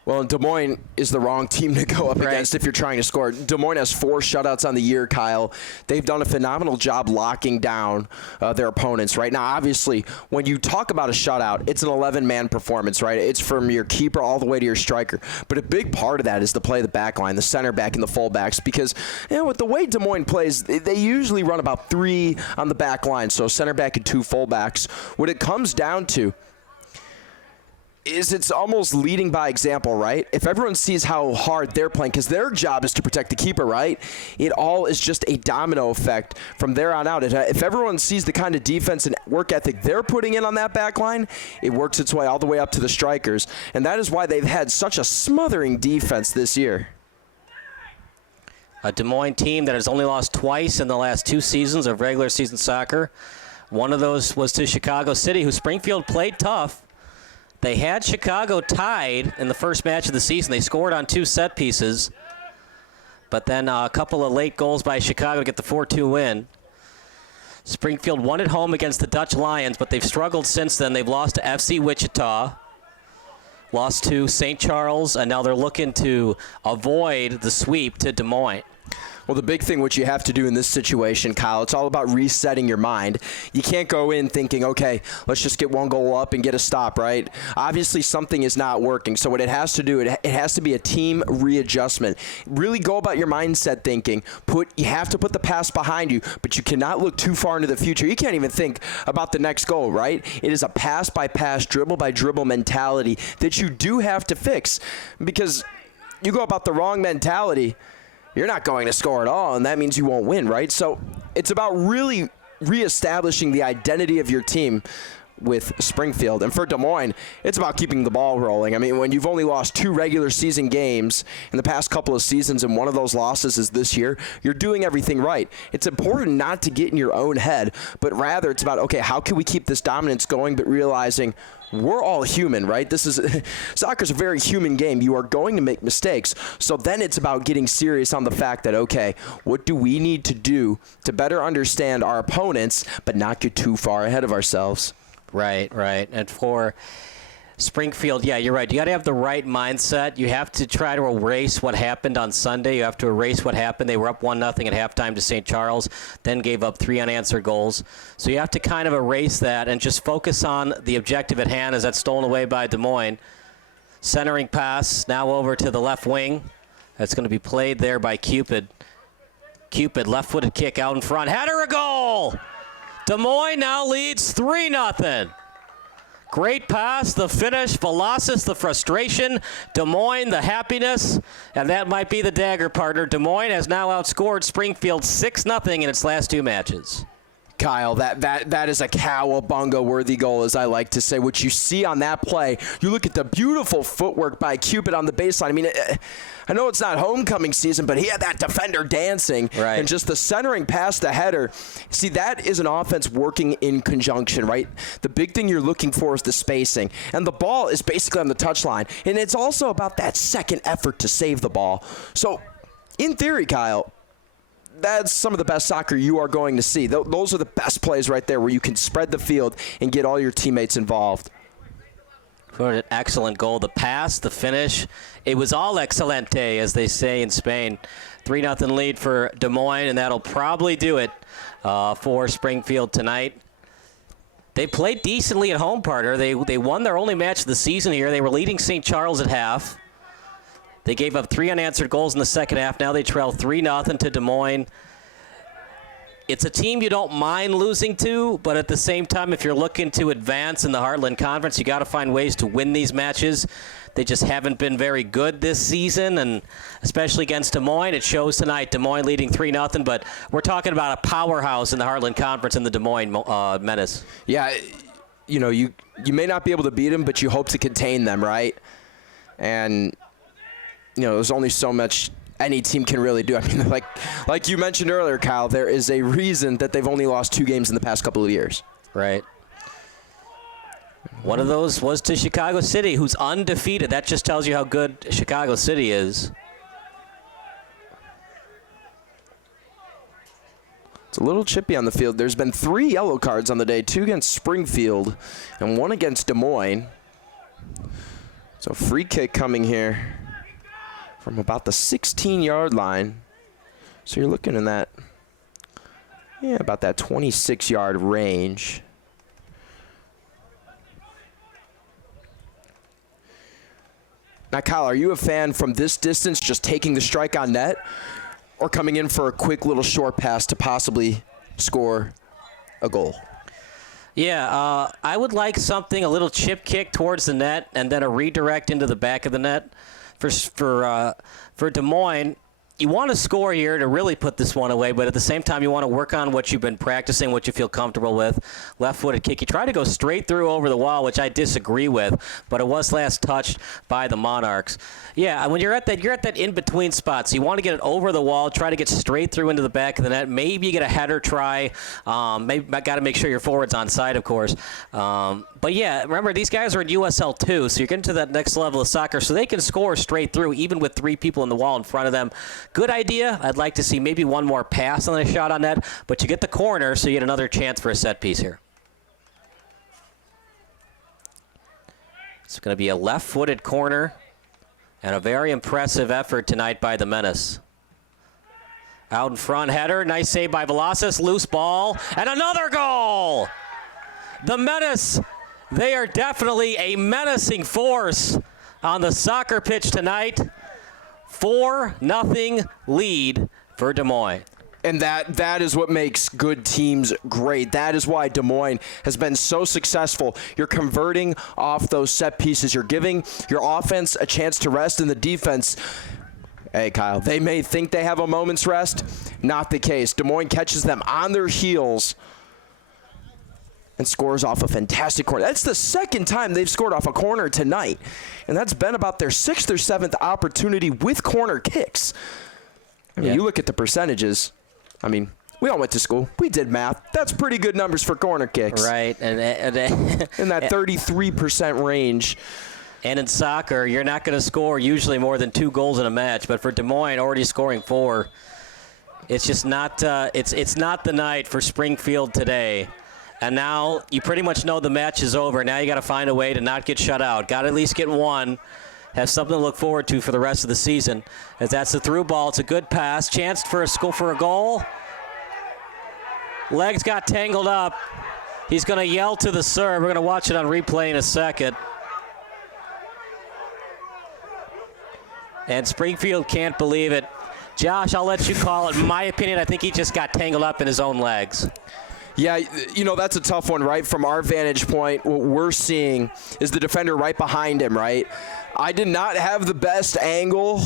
Well, Des Moines is the wrong team to go up against if you're trying to score. Des Moines has 4 shutouts on the year, Kyle. They've done a phenomenal job locking down their opponents. Right now, obviously, when you talk about a shutout, it's an 11-man performance, right? It's from your keeper all the way to your striker. But a big part of that is the play of the back line, the center back and the fullbacks, because with the way Des Moines plays, they usually run about 3 on the back line, so center back and 2 fullbacks. What it comes down to is it's almost leading by example, right? If everyone sees how hard they're playing, because their job is to protect the keeper, right? It all is just a domino effect from there on out. If everyone sees the kind of defense and work ethic they're putting in on that back line, it works its way all the way up to the strikers. And that is why they've had such a smothering defense this year. A Des Moines team that has only lost twice in the last 2 seasons of regular season soccer. One of those was to Chicago City, who Springfield played tough. They had Chicago tied in the first match of the season. They scored on 2 set pieces, but then a couple of late goals by Chicago to get the 4-2 win. Springfield won at home against the Dutch Lions, but they've struggled since then. They've lost to FC Wichita, lost to St. Charles, and now they're looking to avoid the sweep to Des Moines. Well, the big thing what you have to do in this situation, Kyle, it's all about resetting your mind. You can't go in thinking, okay, let's just get 1 goal up and get a stop, right? Obviously, something is not working. So what it has to do, it has to be a team readjustment. Really go about your mindset thinking. You have to put the past behind you, but you cannot look too far into the future. You can't even think about the next goal, right? It is a pass-by-pass, dribble-by-dribble mentality that you do have to fix, because you go about the wrong mentality, you're not going to score at all, and that means you won't win, right? So it's about really reestablishing the identity of your team with Springfield. And for Des Moines, it's about keeping the ball rolling. I mean, when you've only lost 2 regular season games in the past couple of seasons, and one of those losses is this year, you're doing everything right. It's important not to get in your own head, but rather it's about, okay, how can we keep this dominance going, but realizing we're all human, right? Soccer's a very human game. You are going to make mistakes. So then it's about getting serious on the fact that, okay, what do we need to do to better understand our opponents, but not get too far ahead of ourselves? Right. And for Springfield, yeah, you're right. You got to have the right mindset. You have to try to erase what happened on Sunday. You have to erase what happened. They were up 1-0 at halftime to St. Charles, then gave up 3 unanswered goals. So you have to kind of erase that and just focus on the objective at hand, as that's stolen away by Des Moines. Centering pass now over to the left wing. That's going to be played there by Cupid. Cupid, left-footed kick out in front. Header, a goal! Des Moines now leads 3-0. Great pass, the finish, Velasquez, the frustration, Des Moines, the happiness, and that might be the dagger partner. Des Moines has now outscored Springfield 6-0 in its last 2 matches. Kyle, that is a cowabunga-worthy goal, as I like to say. What you see on that play, you look at the beautiful footwork by Cupid on the baseline. I mean, I know it's not homecoming season, but he had that defender dancing. Right. And just the centering past the header. See, that is an offense working in conjunction, right? The big thing you're looking for is the spacing. And the ball is basically on the touchline. And it's also about that second effort to save the ball. So, in theory, Kyle, that's some of the best soccer you are going to see. Those are the best plays right there, where you can spread the field and get all your teammates involved. For an excellent goal. The pass, the finish, it was all excelente, as they say in Spain. 3-0 lead for Des Moines, and that'll probably do it for Springfield tonight. They played decently at home, partner. They won their only match of the season here. They were leading St. Charles at half. They gave up 3 unanswered goals in the second half. Now they trail 3-0 to Des Moines. It's a team you don't mind losing to, but at the same time, if you're looking to advance in the Heartland Conference, you got to find ways to win these matches. They just haven't been very good this season, and especially against Des Moines. It shows tonight, Des Moines leading 3-0, but we're talking about a powerhouse in the Heartland Conference in the Des Moines Menace. Yeah, you may not be able to beat them, but you hope to contain them, right? And there's only so much any team can really do. I mean, like you mentioned earlier, Kyle, there is a reason that they've only lost 2 games in the past couple of years. Right. One of those was to Chicago City, who's undefeated. That just tells you how good Chicago City is. It's a little chippy on the field. There's been 3 yellow cards on the day, 2 against Springfield and 1 against Des Moines. So free kick coming here from about the 16-yard line. So you're looking in that, about that 26-yard range. Now, Kyle, are you a fan from this distance just taking the strike on net, or coming in for a quick little short pass to possibly score a goal? Yeah, I would like something, a little chip kick towards the net and then a redirect into the back of the net. For Des Moines, you want to score here to really put this one away, but at the same time, you want to work on what you've been practicing, what you feel comfortable with. Left-footed kick. You try to go straight through over the wall, which I disagree with, but it was last touched by the Monarchs. Yeah, when you're at that in-between spot, so you want to get it over the wall, try to get straight through into the back of the net. Maybe you get a header try. Maybe got to make sure your forward's on side, of course. But yeah, remember, these guys are in USL 2, so you're getting to that next level of soccer, so they can score straight through, even with 3 people in the wall in front of them. Good idea. I'd like to see maybe one more pass on a shot on net, but you get the corner, so you get another chance for a set piece here. It's going to be a left-footed corner, and a very impressive effort tonight by the Menace. Out in front, header, nice save by Velasquez, loose ball, and another goal! The Menace, they are definitely a menacing force on the soccer pitch tonight. 4-0 lead for Des Moines. And that is what makes good teams great. That is why Des Moines has been so successful. You're converting off those set pieces. You're giving your offense a chance to rest, and the defense, hey, Kyle, they may think they have a moment's rest. Not the case. Des Moines catches them on their heels and scores off a fantastic corner. That's the second time they've scored off a corner tonight, and that's been about their 6th or 7th opportunity with corner kicks. I mean, you look at the percentages. I mean, we all went to school. We did math. That's pretty good numbers for corner kicks. Right. In that 33% range. And in soccer, you're not going to score usually more than 2 goals in a match, but for Des Moines, already scoring 4, it's just not it's not the night for Springfield today. And now you pretty much know the match is over. Now you got to find a way to not get shut out. Got to at least get one. Have something to look forward to for the rest of the season. As that's the through ball. It's a good pass. Chance for a goal. Legs got tangled up. He's going to yell to the serve. We're going to watch it on replay in a second. And Springfield can't believe it. Josh, I'll let you call it. In my opinion, I think he just got tangled up in his own legs. Yeah, that's a tough one, right? From our vantage point, what we're seeing is the defender right behind him, right? I did not have the best angle.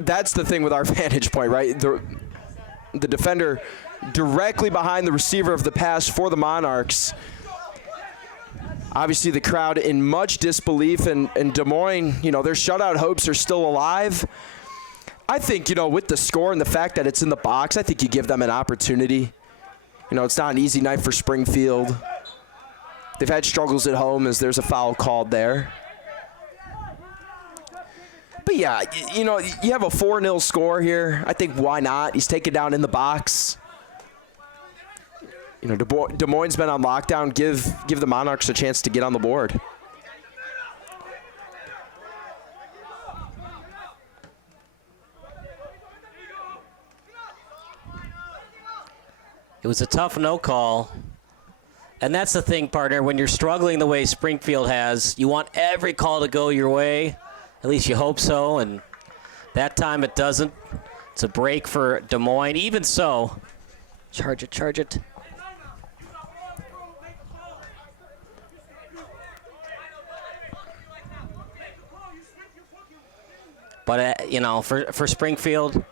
That's the thing with our vantage point, right? The defender directly behind the receiver of the pass for the Monarchs. Obviously, the crowd in much disbelief, and Des Moines, their shutout hopes are still alive. I think, with the score and the fact that it's in the box, I think you give them an opportunity. It's not an easy night for Springfield. They've had struggles at home as there's a foul called there. But, yeah, you have a 4-0 score here. I think why not? He's taken down in the box. Des Moines been on lockdown. Give the Monarchs a chance to get on the board. It was a tough no call. And that's the thing, partner. When you're struggling the way Springfield has, you want every call to go your way. At least you hope so. And that time it doesn't. It's a break for Des Moines. Even so, charge it. But, for Springfield,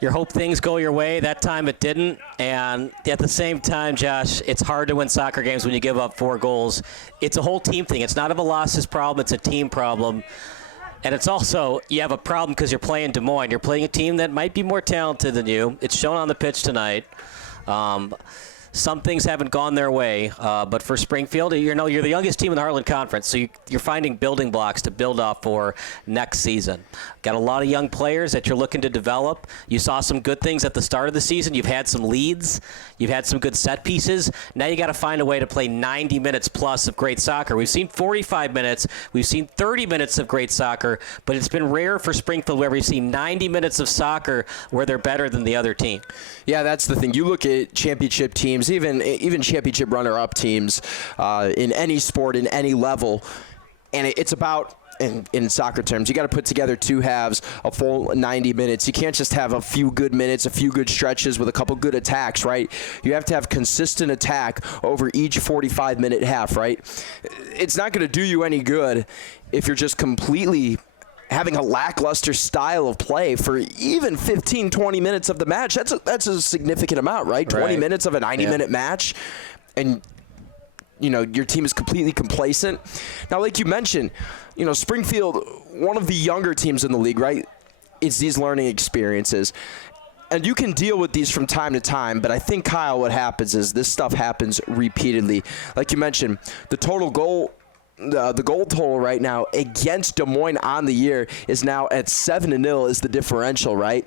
You hope things go your way. That time it didn't. And at the same time, Josh, it's hard to win soccer games when you give up 4 goals. It's a whole team thing. It's not a Velocity's problem. It's a team problem. And it's also, you have a problem because you're playing Des Moines. You're playing a team that might be more talented than you. It's shown on the pitch tonight. Some things haven't gone their way, but for Springfield, you're the youngest team in the Heartland Conference, so you're finding building blocks to build off for next season. Got a lot of young players that you're looking to develop. You saw some good things at the start of the season. You've had some leads. You've had some good set pieces. Now you got to find a way to play 90 minutes plus of great soccer. We've seen 45 minutes. We've seen 30 minutes of great soccer, but it's been rare for Springfield where we've seen 90 minutes of soccer where they're better than the other team. Yeah, that's the thing. You look at championship teams, even championship runner-up teams in any sport, in any level, and it's about, in soccer terms, you got to put together 2 halves, a full 90 minutes. You can't just have a few good minutes, a few good stretches with a couple good attacks, right? You have to have consistent attack over each 45-minute half, right? It's not going to do you any good if you're just completely having a lackluster style of play for even 15, 20 minutes of the match. That's a significant amount, right? 20 minutes of a 90-minute match, and your team is completely complacent. Now, like you mentioned, Springfield, one of the younger teams in the league, right? It's these learning experiences. And you can deal with these from time to time, but I think, Kyle, what happens is this stuff happens repeatedly. Like you mentioned, the total goal the goal total right now against Des Moines on the year is now at 7-0 is the differential, right?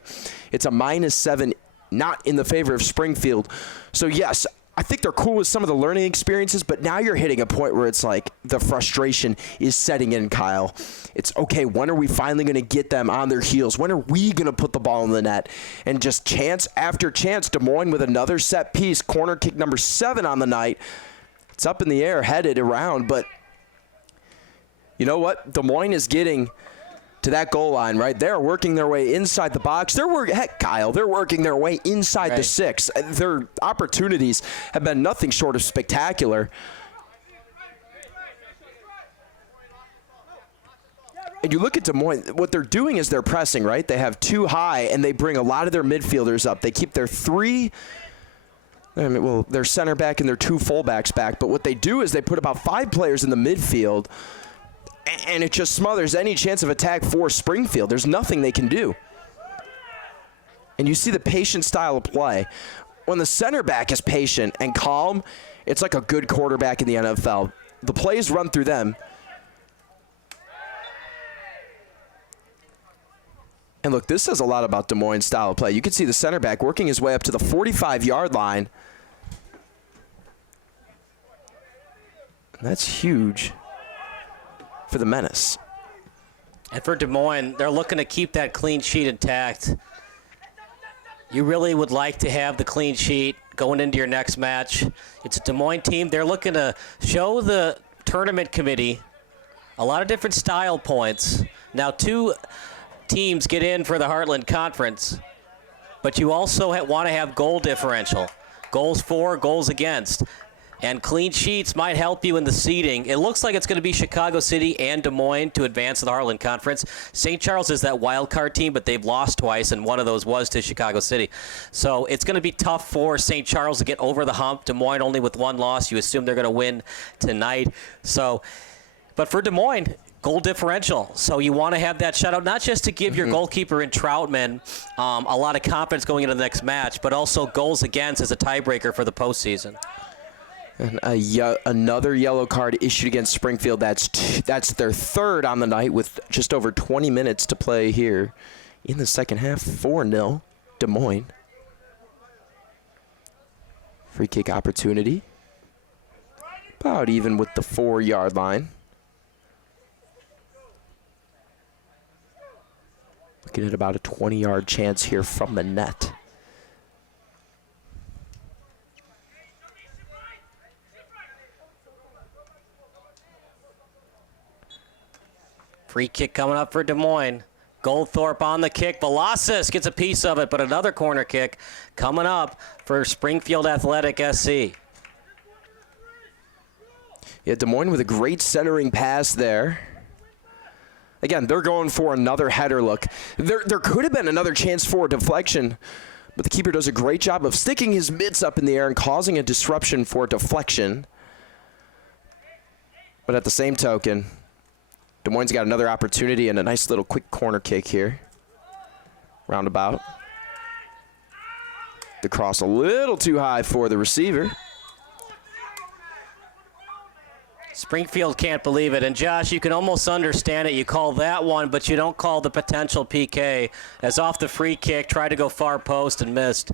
It's a -7, not in the favor of Springfield. So, yes, I think they're cool with some of the learning experiences, but now you're hitting a point where it's like the frustration is setting in, Kyle. It's, okay, when are we finally going to get them on their heels? When are we going to put the ball in the net? And just chance after chance, Des Moines with another set piece, corner kick number 7 on the night. It's up in the air, headed around, but you know what? Des Moines is getting to that goal line, right? They're working their way inside the box. They're working their way inside the 6. Their opportunities have been nothing short of spectacular. And you look at Des Moines, what they're doing is they're pressing, right? They have 2 high, and they bring a lot of their midfielders up. They keep their 3 their center back and their 2 fullbacks back. But what they do is they put about 5 players in the midfield, and it just smothers any chance of attack for Springfield. There's nothing they can do. And you see the patient style of play. When the center back is patient and calm, it's like a good quarterback in the NFL. The plays run through them. And look, this says a lot about Des Moines' style of play. You can see the center back working his way up to the 45-yard line. And that's huge for the Menace. And for Des Moines, they're looking to keep that clean sheet intact. You really would like to have the clean sheet going into your next match. It's a Des Moines team. They're looking to show the tournament committee a lot of different style points. Now, 2 teams get in for the Heartland Conference, but you also want to have goal differential. Goals for, goals against. And clean sheets might help you in the seeding. It looks like it's going to be Chicago City and Des Moines to advance to the Heartland Conference. St. Charles is that wild card team, but they've lost twice, and one of those was to Chicago City. So it's going to be tough for St. Charles to get over the hump. Des Moines only with 1 loss. You assume they're going to win tonight. So, but for Des Moines, goal differential. So you want to have that shutout, not just to give your goalkeeper in Troutman a lot of confidence going into the next match, but also goals against as a tiebreaker for the postseason. And another yellow card issued against Springfield. That's their 3rd on the night with just over 20 minutes to play here in the second half. 4-0 Des Moines. Free kick opportunity. About even with the 4-yard line. Looking at about a 20-yard chance here from the net. Free kick coming up for Des Moines. Goldthorpe on the kick. Velocious gets a piece of it, but another corner kick coming up for Springfield Athletic SC. Yeah, Des Moines with a great centering pass there. Again, they're going for another header look. There could have been another chance for a deflection, but the keeper does a great job of sticking his mitts up in the air and causing a disruption for a deflection. But at the same token, Des Moines got another opportunity and a nice little quick corner kick here. Roundabout. The cross a little too high for the receiver. Springfield can't believe it. And Josh, you can almost understand it. You call that one, but you don't call the potential PK, as off the free kick, tried to go far post and missed.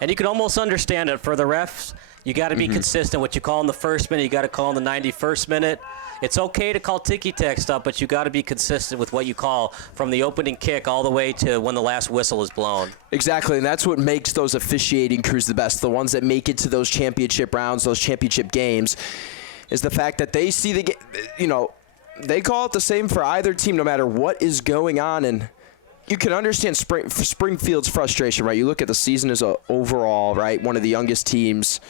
And you can almost understand it. For the refs, you got to be consistent. What you call in the first minute, you got to call in the 91st minute. It's okay to call ticky-tack stuff, but you got to be consistent with what you call from the opening kick all the way to when the last whistle is blown. Exactly, and that's what makes those officiating crews the best, the ones that make it to those championship rounds, those championship games, is the fact that they see the game, you know, they call it the same for either team no matter what is going on. And you can understand Springfield's frustration, right? You look at the season as a overall, right? One of the youngest teams.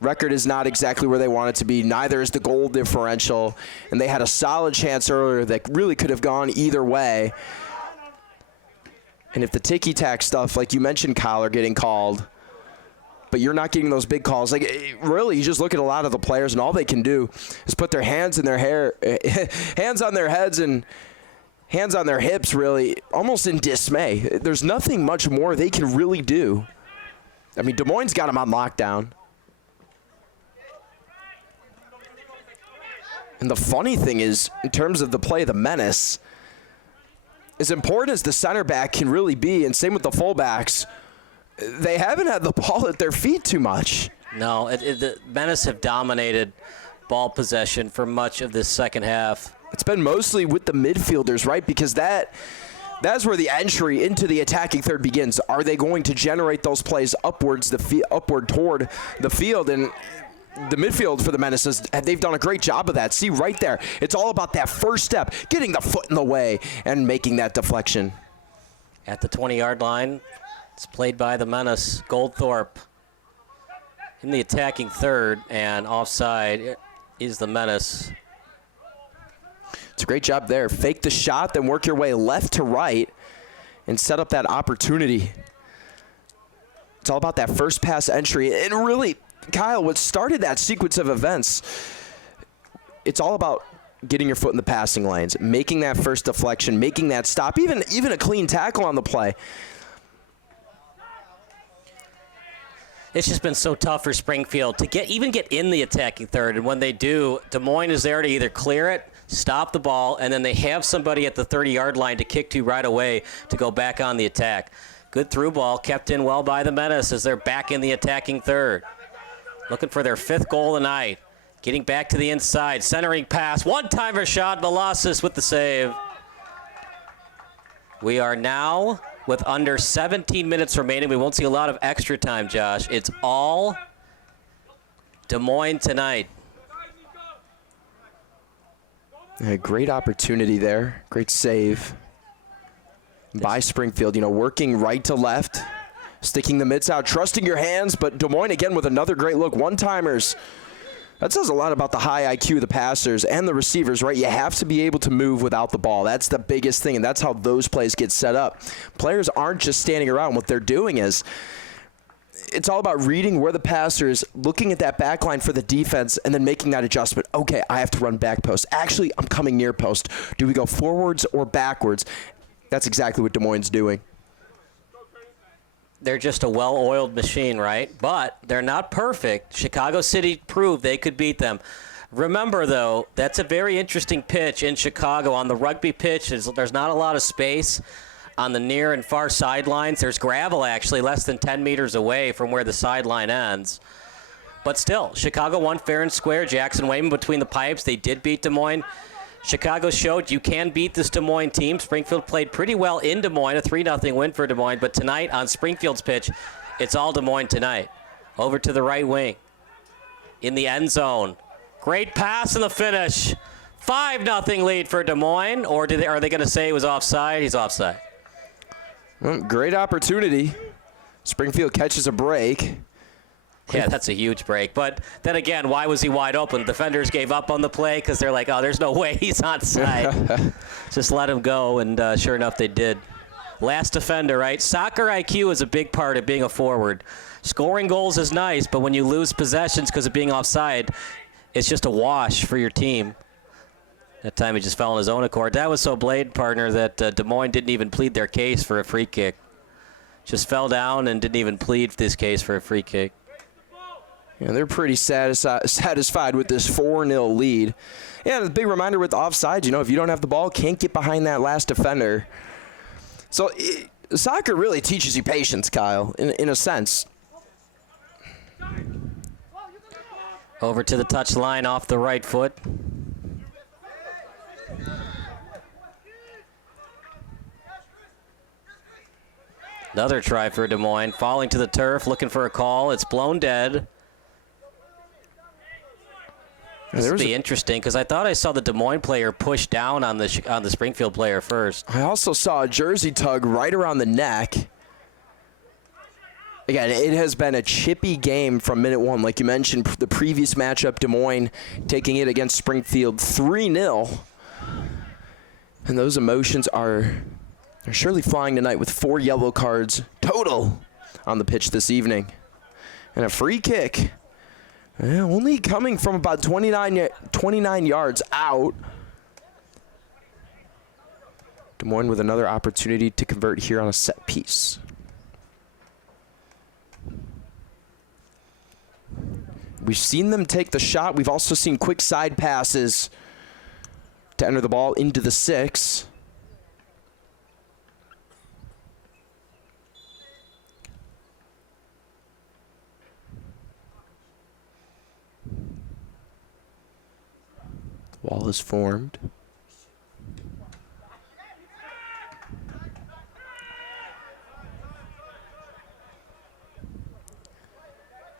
Record is not exactly where they want it to be. Neither is the goal differential. And they had a solid chance earlier that really could have gone either way. And if the ticky-tack stuff, like you mentioned, Kyle, are getting called, but you're not getting those big calls. Like, really, you just look at a lot of the players, and all they can do is put their hands in their hair, hands on their heads and hands on their hips, really, almost in dismay. There's nothing much more they can really do. I mean, Des Moines got them on lockdown. And the funny thing is, in terms of the play of the Menace, as important as the center back can really be, and same with the fullbacks, they haven't had the ball at their feet too much. No, the Menace have dominated ball possession for much of this second half. It's been mostly with the midfielders, right? Because that's where the entry into the attacking third begins. Are they going to generate those plays upward toward the field? And the midfield for the Menaces, they've done a great job of that. See right there, it's all about that first step, getting the foot in the way and making that deflection. At the 20-yard line, it's played by the Menace. Goldthorpe in the attacking third, and offside is the Menace. It's a great job there. Fake the shot, then work your way left to right and set up that opportunity. It's all about that first pass entry. And really, Kyle, what started that sequence of events, it's all about getting your foot in the passing lanes, making that first deflection, making that stop, even a clean tackle on the play. It's just been so tough for Springfield to even get in the attacking third, and when they do, Des Moines is there to either clear it, stop the ball, and then they have somebody at the 30-yard line to kick to right away to go back on the attack. Good through ball, kept in well by the Menace as they're back in the attacking third. Looking for their 5th goal of the night. Getting back to the inside, centering pass, one-timer shot, Velasquez with the save. We are now with under 17 minutes remaining. We won't see a lot of extra time, Josh. It's all Des Moines tonight. A great opportunity there. Great save by Springfield. You know, working right to left, sticking the mitts out, trusting your hands, but Des Moines again with another great look. One-timers. That says a lot about the high IQ of the passers and the receivers, right? You have to be able to move without the ball. That's the biggest thing, and that's how those plays get set up. Players aren't just standing around. What they're doing is it's all about reading where the passer is, looking at that back line for the defense, and then making that adjustment. Okay, I have to run back post. Actually, I'm coming near post. Do we go forwards or backwards? That's exactly what Des Moines is doing. They're just a well-oiled machine, right? But they're not perfect. Chicago City proved they could beat them. Remember, though, that's a very interesting pitch in Chicago. On the rugby pitch, there's not a lot of space on the near and far sidelines. There's gravel, actually, less than 10 meters away from where the sideline ends. But still, Chicago won fair and square. Jackson Wayman between the pipes. They did beat Des Moines. Chicago showed you can beat this Des Moines team. Springfield played pretty well in Des Moines, a 3-0 win for Des Moines. But tonight on Springfield's pitch, it's all Des Moines tonight. Over to the right wing. In the end zone. Great pass in the finish. 5-0 lead for Des Moines. Or are they going to say he was offside? He's offside. Well, great opportunity. Springfield catches a break. Yeah, that's a huge break. But then again, why was he wide open? Defenders gave up on the play because they're like, oh, there's no way he's onside. Just let him go, and sure enough, they did. Last defender, right? Soccer IQ is a big part of being a forward. Scoring goals is nice, but when you lose possessions because of being offside, it's just a wash for your team. That time he just fell on his own accord. That was so Blade, partner, that Des Moines didn't even plead their case for a free kick. Just fell down and didn't even plead this case for a free kick. Yeah, they're pretty satisfied with this 4-0 lead. Yeah, the big reminder with the offsides, if you don't have the ball, can't get behind that last defender. So soccer really teaches you patience, Kyle, in a sense. Over to the touch line off the right foot. Another try for Des Moines, falling to the turf, looking for a call. It's blown dead. This would be interesting because I thought I saw the Des Moines player push down on the Springfield player first. I also saw a jersey tug right around the neck. Again, it has been a chippy game from minute one. Like you mentioned, the previous matchup, Des Moines taking it against Springfield 3-0. And those emotions are surely flying tonight with 4 yellow cards total on the pitch this evening. And a free kick. Yeah, only coming from about 29 yards out. Des Moines with another opportunity to convert here on a set piece. We've seen them take the shot. We've also seen quick side passes to enter the ball into the 6. Wall is formed.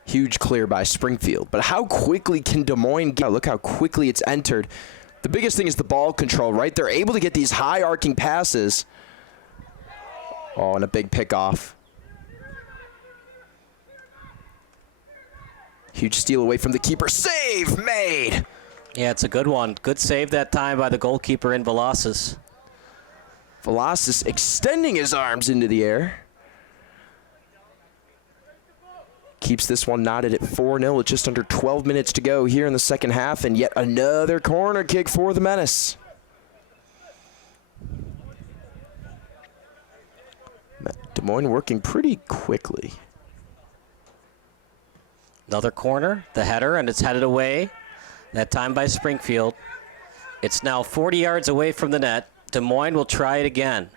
Huge clear by Springfield. But how quickly can Des Moines get? Look how quickly it's entered. The biggest thing is the ball control, right? They're able to get these high arcing passes. Oh, and a big pickoff. Huge steal away from the keeper. Save made! Yeah, it's a good one. Good save that time by the goalkeeper in Velasquez. Velasquez extending his arms into the air. Keeps this one knotted at 4-0 with just under 12 minutes to go here in the second half, and yet another corner kick for the Menace. Des Moines working pretty quickly. Another corner, the header, and it's headed away. That time by Springfield. It's now 40 yards away from the net. Des Moines will try it again.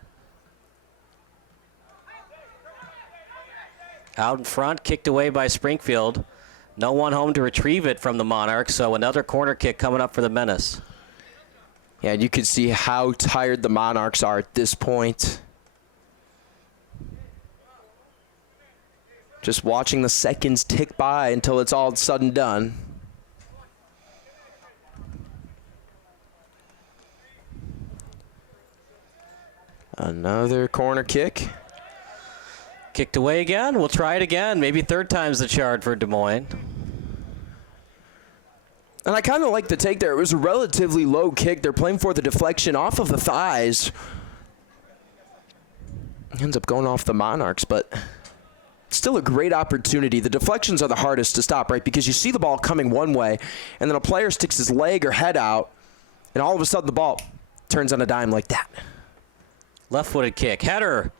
Out in front, kicked away by Springfield. No one home to retrieve it from the Monarchs, so another corner kick coming up for the Menace. Yeah, and you can see how tired the Monarchs are at this point. Just watching the seconds tick by until it's all said and done. Another corner kick. Kicked away again. We'll try it again. Maybe third time's the charge for Des Moines. And I kind of like the take there. It was a relatively low kick. They're playing for the deflection off of the thighs. Ends up going off the Monarchs, but still a great opportunity. The deflections are the hardest to stop, right? Because you see the ball coming one way, and then a player sticks his leg or head out, and all of a sudden the ball turns on a dime like that. Left-footed kick. Header.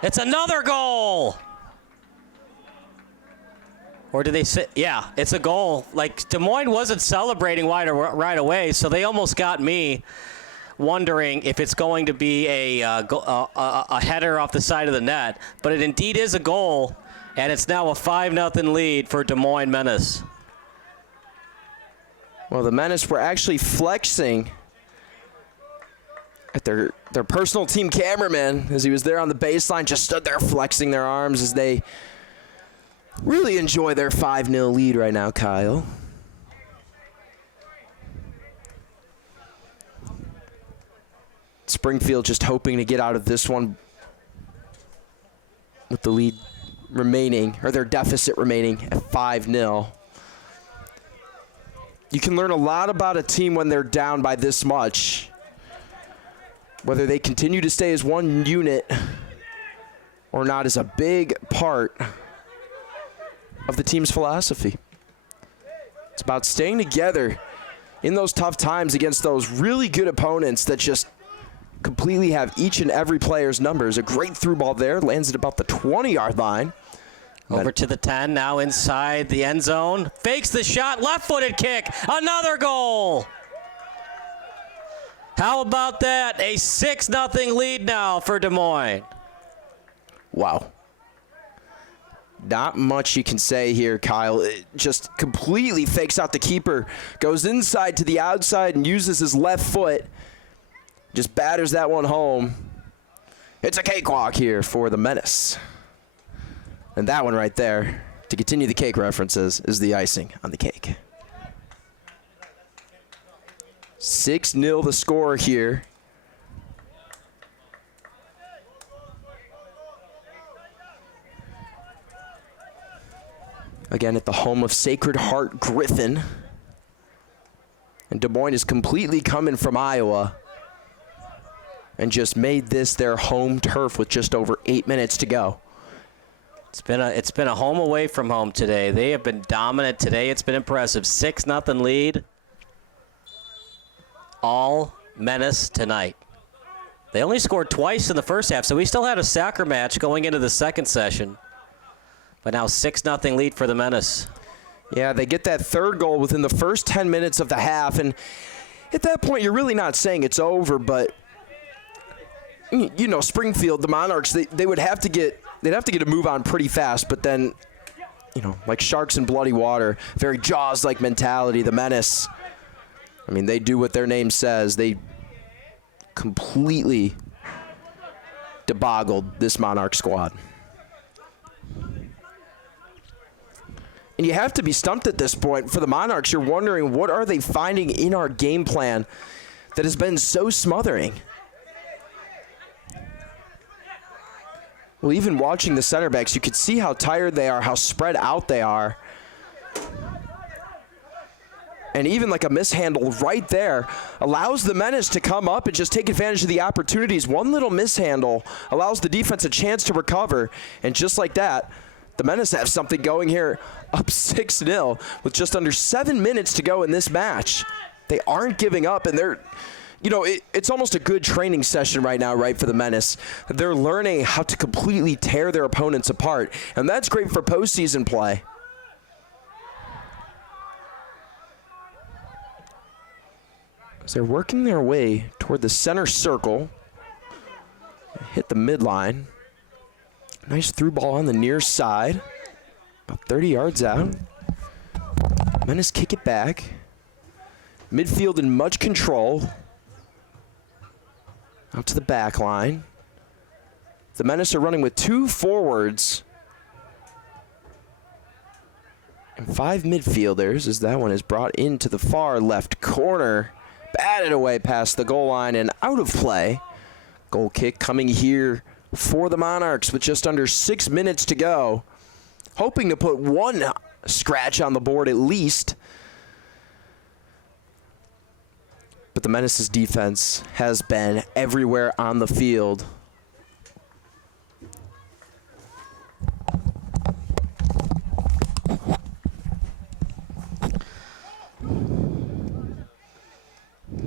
It's another goal. Or did they say? Yeah, it's a goal. Like, Des Moines wasn't celebrating right away, so they almost got me wondering if it's going to be a header off the side of the net. But it indeed is a goal, and it's now a 5-0 lead for Des Moines Menace. Well, the Menace were actually flexing at their personal team cameraman as he was there on the baseline, just stood there flexing their arms as they really enjoy their 5-0 lead right now, Kyle. Springfield just hoping to get out of this one with the lead remaining, or their deficit remaining at 5-0. You can learn a lot about a team when they're down by this much. Whether they continue to stay as one unit or not is a big part of the team's philosophy. It's about staying together in those tough times against those really good opponents that just completely have each and every player's numbers. A great through ball there, lands at about the 20-yard line. Over to the 10, now inside the end zone. Fakes the shot, left-footed kick, another goal. How about that? A 6-0 lead now for Des Moines. Wow. Not much you can say here, Kyle. It just completely fakes out the keeper, goes inside to the outside and uses his left foot. Just batters that one home. It's a cakewalk here for the Menace. And that one right there, to continue the cake references, is the icing on the cake. 6-0 the score here. Again, at the home of Sacred Heart Griffin. And Des Moines is completely coming from Iowa and just made this their home turf with just over 8 minutes to go. It's been a home away from home today. They have been dominant today. It's been impressive. 6-0 lead. All Menace tonight. They only scored twice in the first half, so we still had a soccer match going into the second session. But now 6-0 lead for the Menace. Yeah, they get that third goal within the first 10 minutes of the half, and at that point you're really not saying it's over, but you know, Springfield, the Monarchs, they would have to get a move on pretty fast, but then, you know, like sharks in bloody water, very Jaws-like mentality, the Menace. I mean, they do what their name says. They completely deboggled this Monarch squad. And you have to be stumped at this point. For the Monarchs, you're wondering, what are they finding in our game plan that has been so smothering? Well, even watching the center backs, you could see how tired they are, how spread out they are. And even like a mishandle right there allows the Menace to come up and just take advantage of the opportunities. One little mishandle allows the defense a chance to recover. And just like that, the Menace have something going here, up 6-0 with just under 7 minutes to go in this match. They aren't giving up, and they're, you know, it's almost a good training session right now, right, for the Menace. They're learning how to completely tear their opponents apart, and that's great for postseason play. As they're working their way toward the center circle, hit the midline. Nice through ball on the near side, about 30 yards out. Menace kick it back. Midfield in much control. Out to the back line. The Menace are running with 2 forwards and 5 midfielders as that one is brought into the far left corner. Batted away past the goal line and out of play. Goal kick coming here for the Monarchs with just under 6 minutes to go. Hoping to put one scratch on the board at least. But the Menace's defense has been everywhere on the field.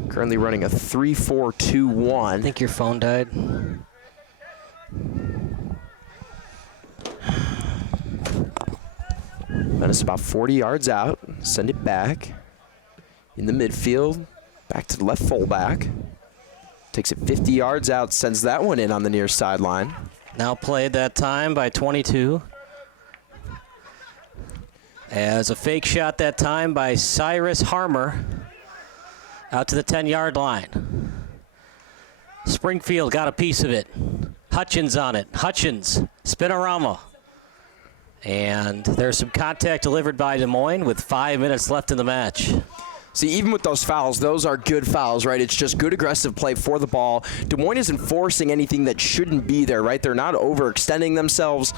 Currently running a 3-4-2-1. I think your phone died. Menace about 40 yards out. Send it back. In the midfield. Back to the left fullback. Takes it 50 yards out. Sends that one in on the near sideline. Now played that time by 22. As a fake shot that time by Cyrus Harmer. Out to the 10-yard line. Springfield got a piece of it. Hutchins on it. Hutchins. Spinorama. And there's some contact delivered by Des Moines with 5 minutes left in the match. See, even with those fouls, those are good fouls, right? It's just good aggressive play for the ball. Des Moines isn't forcing anything that shouldn't be there, right? They're not overextending themselves.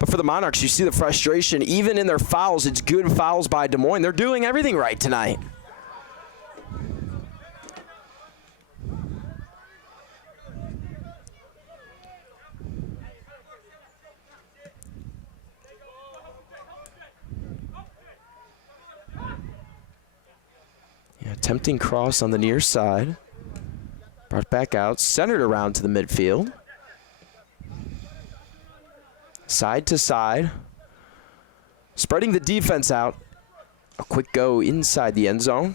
But for the Monarchs, you see the frustration. Even in their fouls, it's good fouls by Des Moines. They're doing everything right tonight. Yeah, tempting cross on the near side. Brought back out, centered around to the midfield. Side to side. Spreading the defense out. A quick go inside the end zone.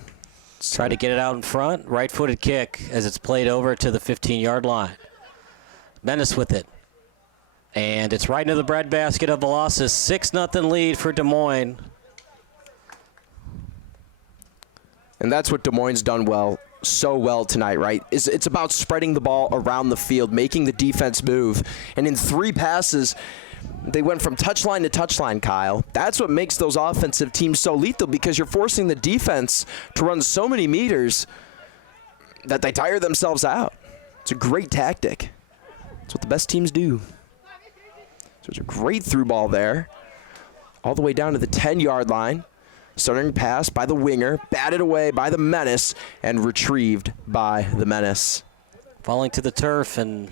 Try to get it out in front. Right-footed kick as it's played over to the 15-yard line. Menace with it. And it's right into the breadbasket of Velasquez. 6-0 lead for Des Moines. And that's what Des Moines done so well tonight, right? It's about spreading the ball around the field, making the defense move. And in 3 passes, they went from touchline to touchline, Kyle. That's what makes those offensive teams so lethal, because you're forcing the defense to run so many meters that they tire themselves out. It's a great tactic. It's what the best teams do. So it's a great through ball there. All the way down to the 10-yard line. Starting pass by the winger, batted away by the Menace, and retrieved by the Menace. Falling to the turf, and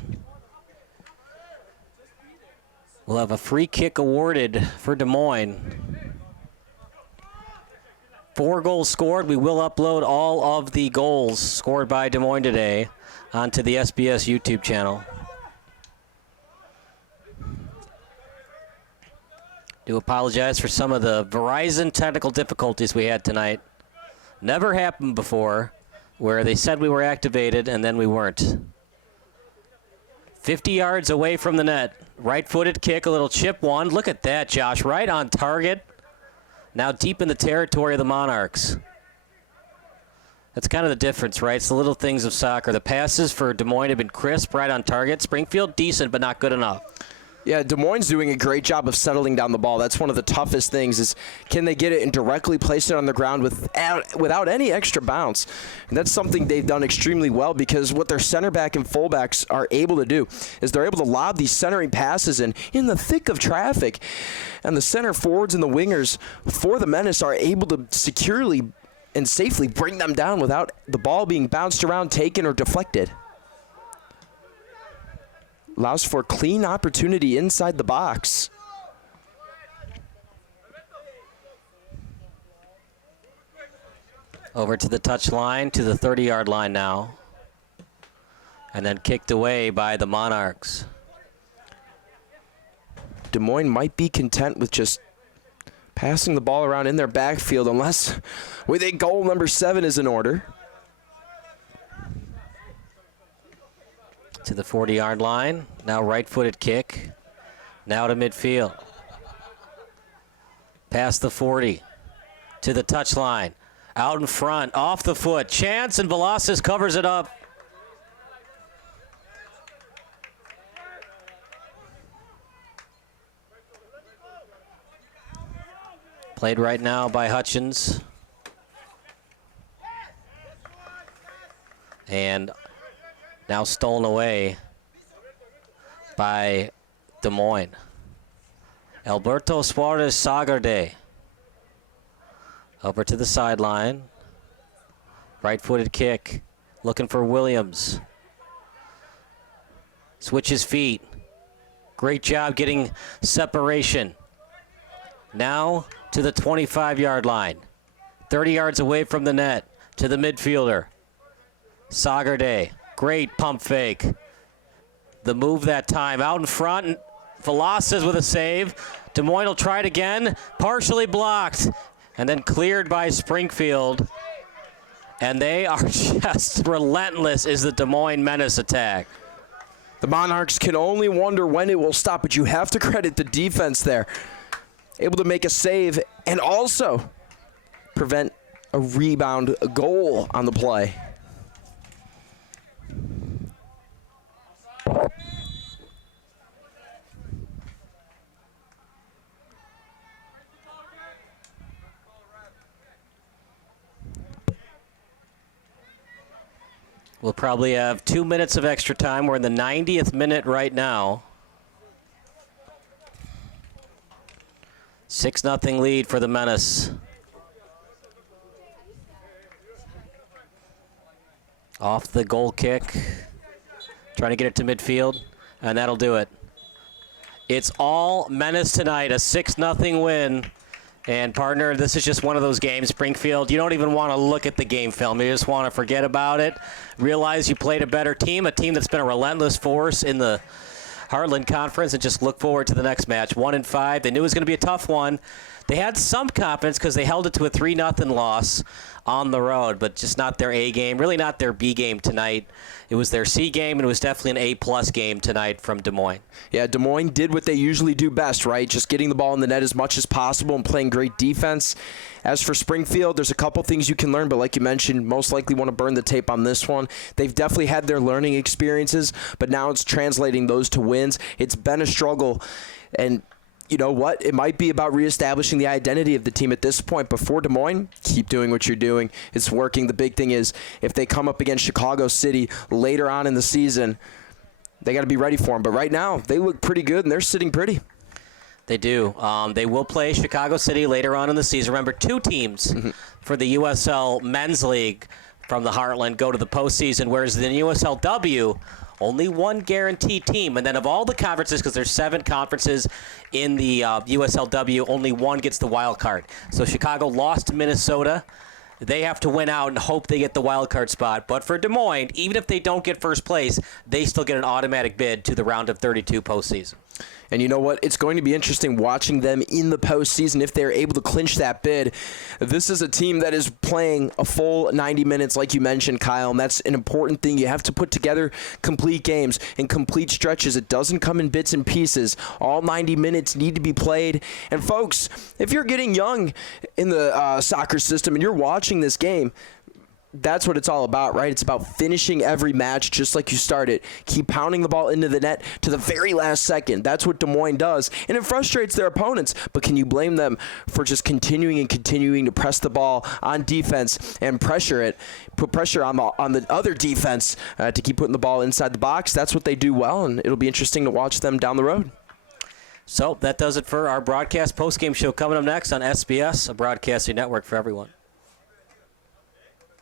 we'll have a free kick awarded for Des Moines. 4 goals scored. We will upload all of the goals scored by Des Moines today onto the SBS YouTube channel. Do apologize for some of the Verizon technical difficulties we had tonight. Never happened before, where they said we were activated and then we weren't. 50 yards away from the net. Right-footed kick, a little chip one. Look at that, Josh. Right on target. Now deep in the territory of the Monarchs. That's kind of the difference, right? It's the little things of soccer. The passes for Des Moines have been crisp, right on target. Springfield, decent, but not good enough. Yeah, Des Moines doing a great job of settling down the ball. That's one of the toughest things, is can they get it and directly place it on the ground without any extra bounce. And that's something they've done extremely well, because what their center back and fullbacks are able to do is they're able to lob these centering passes in the thick of traffic. And the center forwards and the wingers for the Menace are able to securely and safely bring them down without the ball being bounced around, taken, or deflected. Allows for clean opportunity inside the box. Over to the touch line, to the 30-yard line now. And then kicked away by the Monarchs. Des Moines might be content with just passing the ball around in their backfield, unless we think goal number 7 is in order. To the 40-yard line. Now right-footed kick. Now to midfield. Past the 40. To the touchline. Out in front. Off the foot. Chance, and Velasquez covers it up. Played right now by Hutchins. And now stolen away by Des Moines. Alberto Suarez Sagarde. Over to the sideline. Right-footed kick. Looking for Williams. Switches feet. Great job getting separation. Now to the 25-yard line. 30 yards away from the net. To the midfielder. Sagarde. Great pump fake. The move that time. Out in front. Velasquez with a save. Des Moines will try it again. Partially blocked. And then cleared by Springfield. And they are just relentless, is the Des Moines Menace attack. The Monarchs can only wonder when it will stop, but you have to credit the defense there. Able to make a save and also prevent a rebound, a goal on the play. We'll probably have 2 minutes of extra time. We're in the 90th minute right now. 6-0 lead for the Menace. Off the goal kick. Trying to get it to midfield, and that'll do it. It's all Menace tonight, a 6-0 win. And, partner, this is just one of those games, Springfield, you don't even want to look at the game film. You just want to forget about it. Realize you played a better team, a team that's been a relentless force in the Heartland Conference, and just look forward to the next match. 1-5. They knew it was going to be a tough one. They had some confidence because they held it to a 3-0 loss on the road, but just not their A game, really not their B game tonight. It was their C game, and it was definitely an A-plus game tonight from Des Moines. Yeah, Des Moines did what they usually do best, right? Just getting the ball in the net as much as possible and playing great defense. As for Springfield, there's a couple things you can learn, but like you mentioned, most likely want to burn the tape on this one. They've definitely had their learning experiences, but now it's translating those to wins. It's been a struggle, and you know what? It might be about reestablishing the identity of the team at this point. But for Des Moines, keep doing what you're doing. It's working. The big thing is if they come up against Chicago City later on in the season, they got to be ready for them. But right now, they look pretty good, and they're sitting pretty. They do. They will play Chicago City later on in the season. Remember, 2 teams for the USL Men's League from the Heartland go to the postseason, whereas in the USLW, only one guaranteed team. And then of all the conferences, because there's 7 conferences in the USLW, only one gets the wild card. So Chicago lost to Minnesota. They have to win out and hope they get the wild card spot. But for Des Moines, even if they don't get first place, they still get an automatic bid to the round of 32 postseason. And you know what? It's going to be interesting watching them in the postseason if they're able to clinch that bid. This is a team that is playing a full 90 minutes, like you mentioned, Kyle, and that's an important thing. You have to put together complete games and complete stretches. It doesn't come in bits and pieces. All 90 minutes need to be played. And, folks, if you're getting young in the soccer system and you're watching this game, that's what it's all about, right? It's about finishing every match just like you started. Keep pounding the ball into the net to the very last second. That's what Des Moines does, and it frustrates their opponents. But can you blame them for just continuing to press the ball on defense and pressure it, put pressure on the other defense to keep putting the ball inside the box? That's what they do well, and it'll be interesting to watch them down the road. So that does it for our broadcast postgame show. Coming up next on SBS, a broadcasting network for everyone.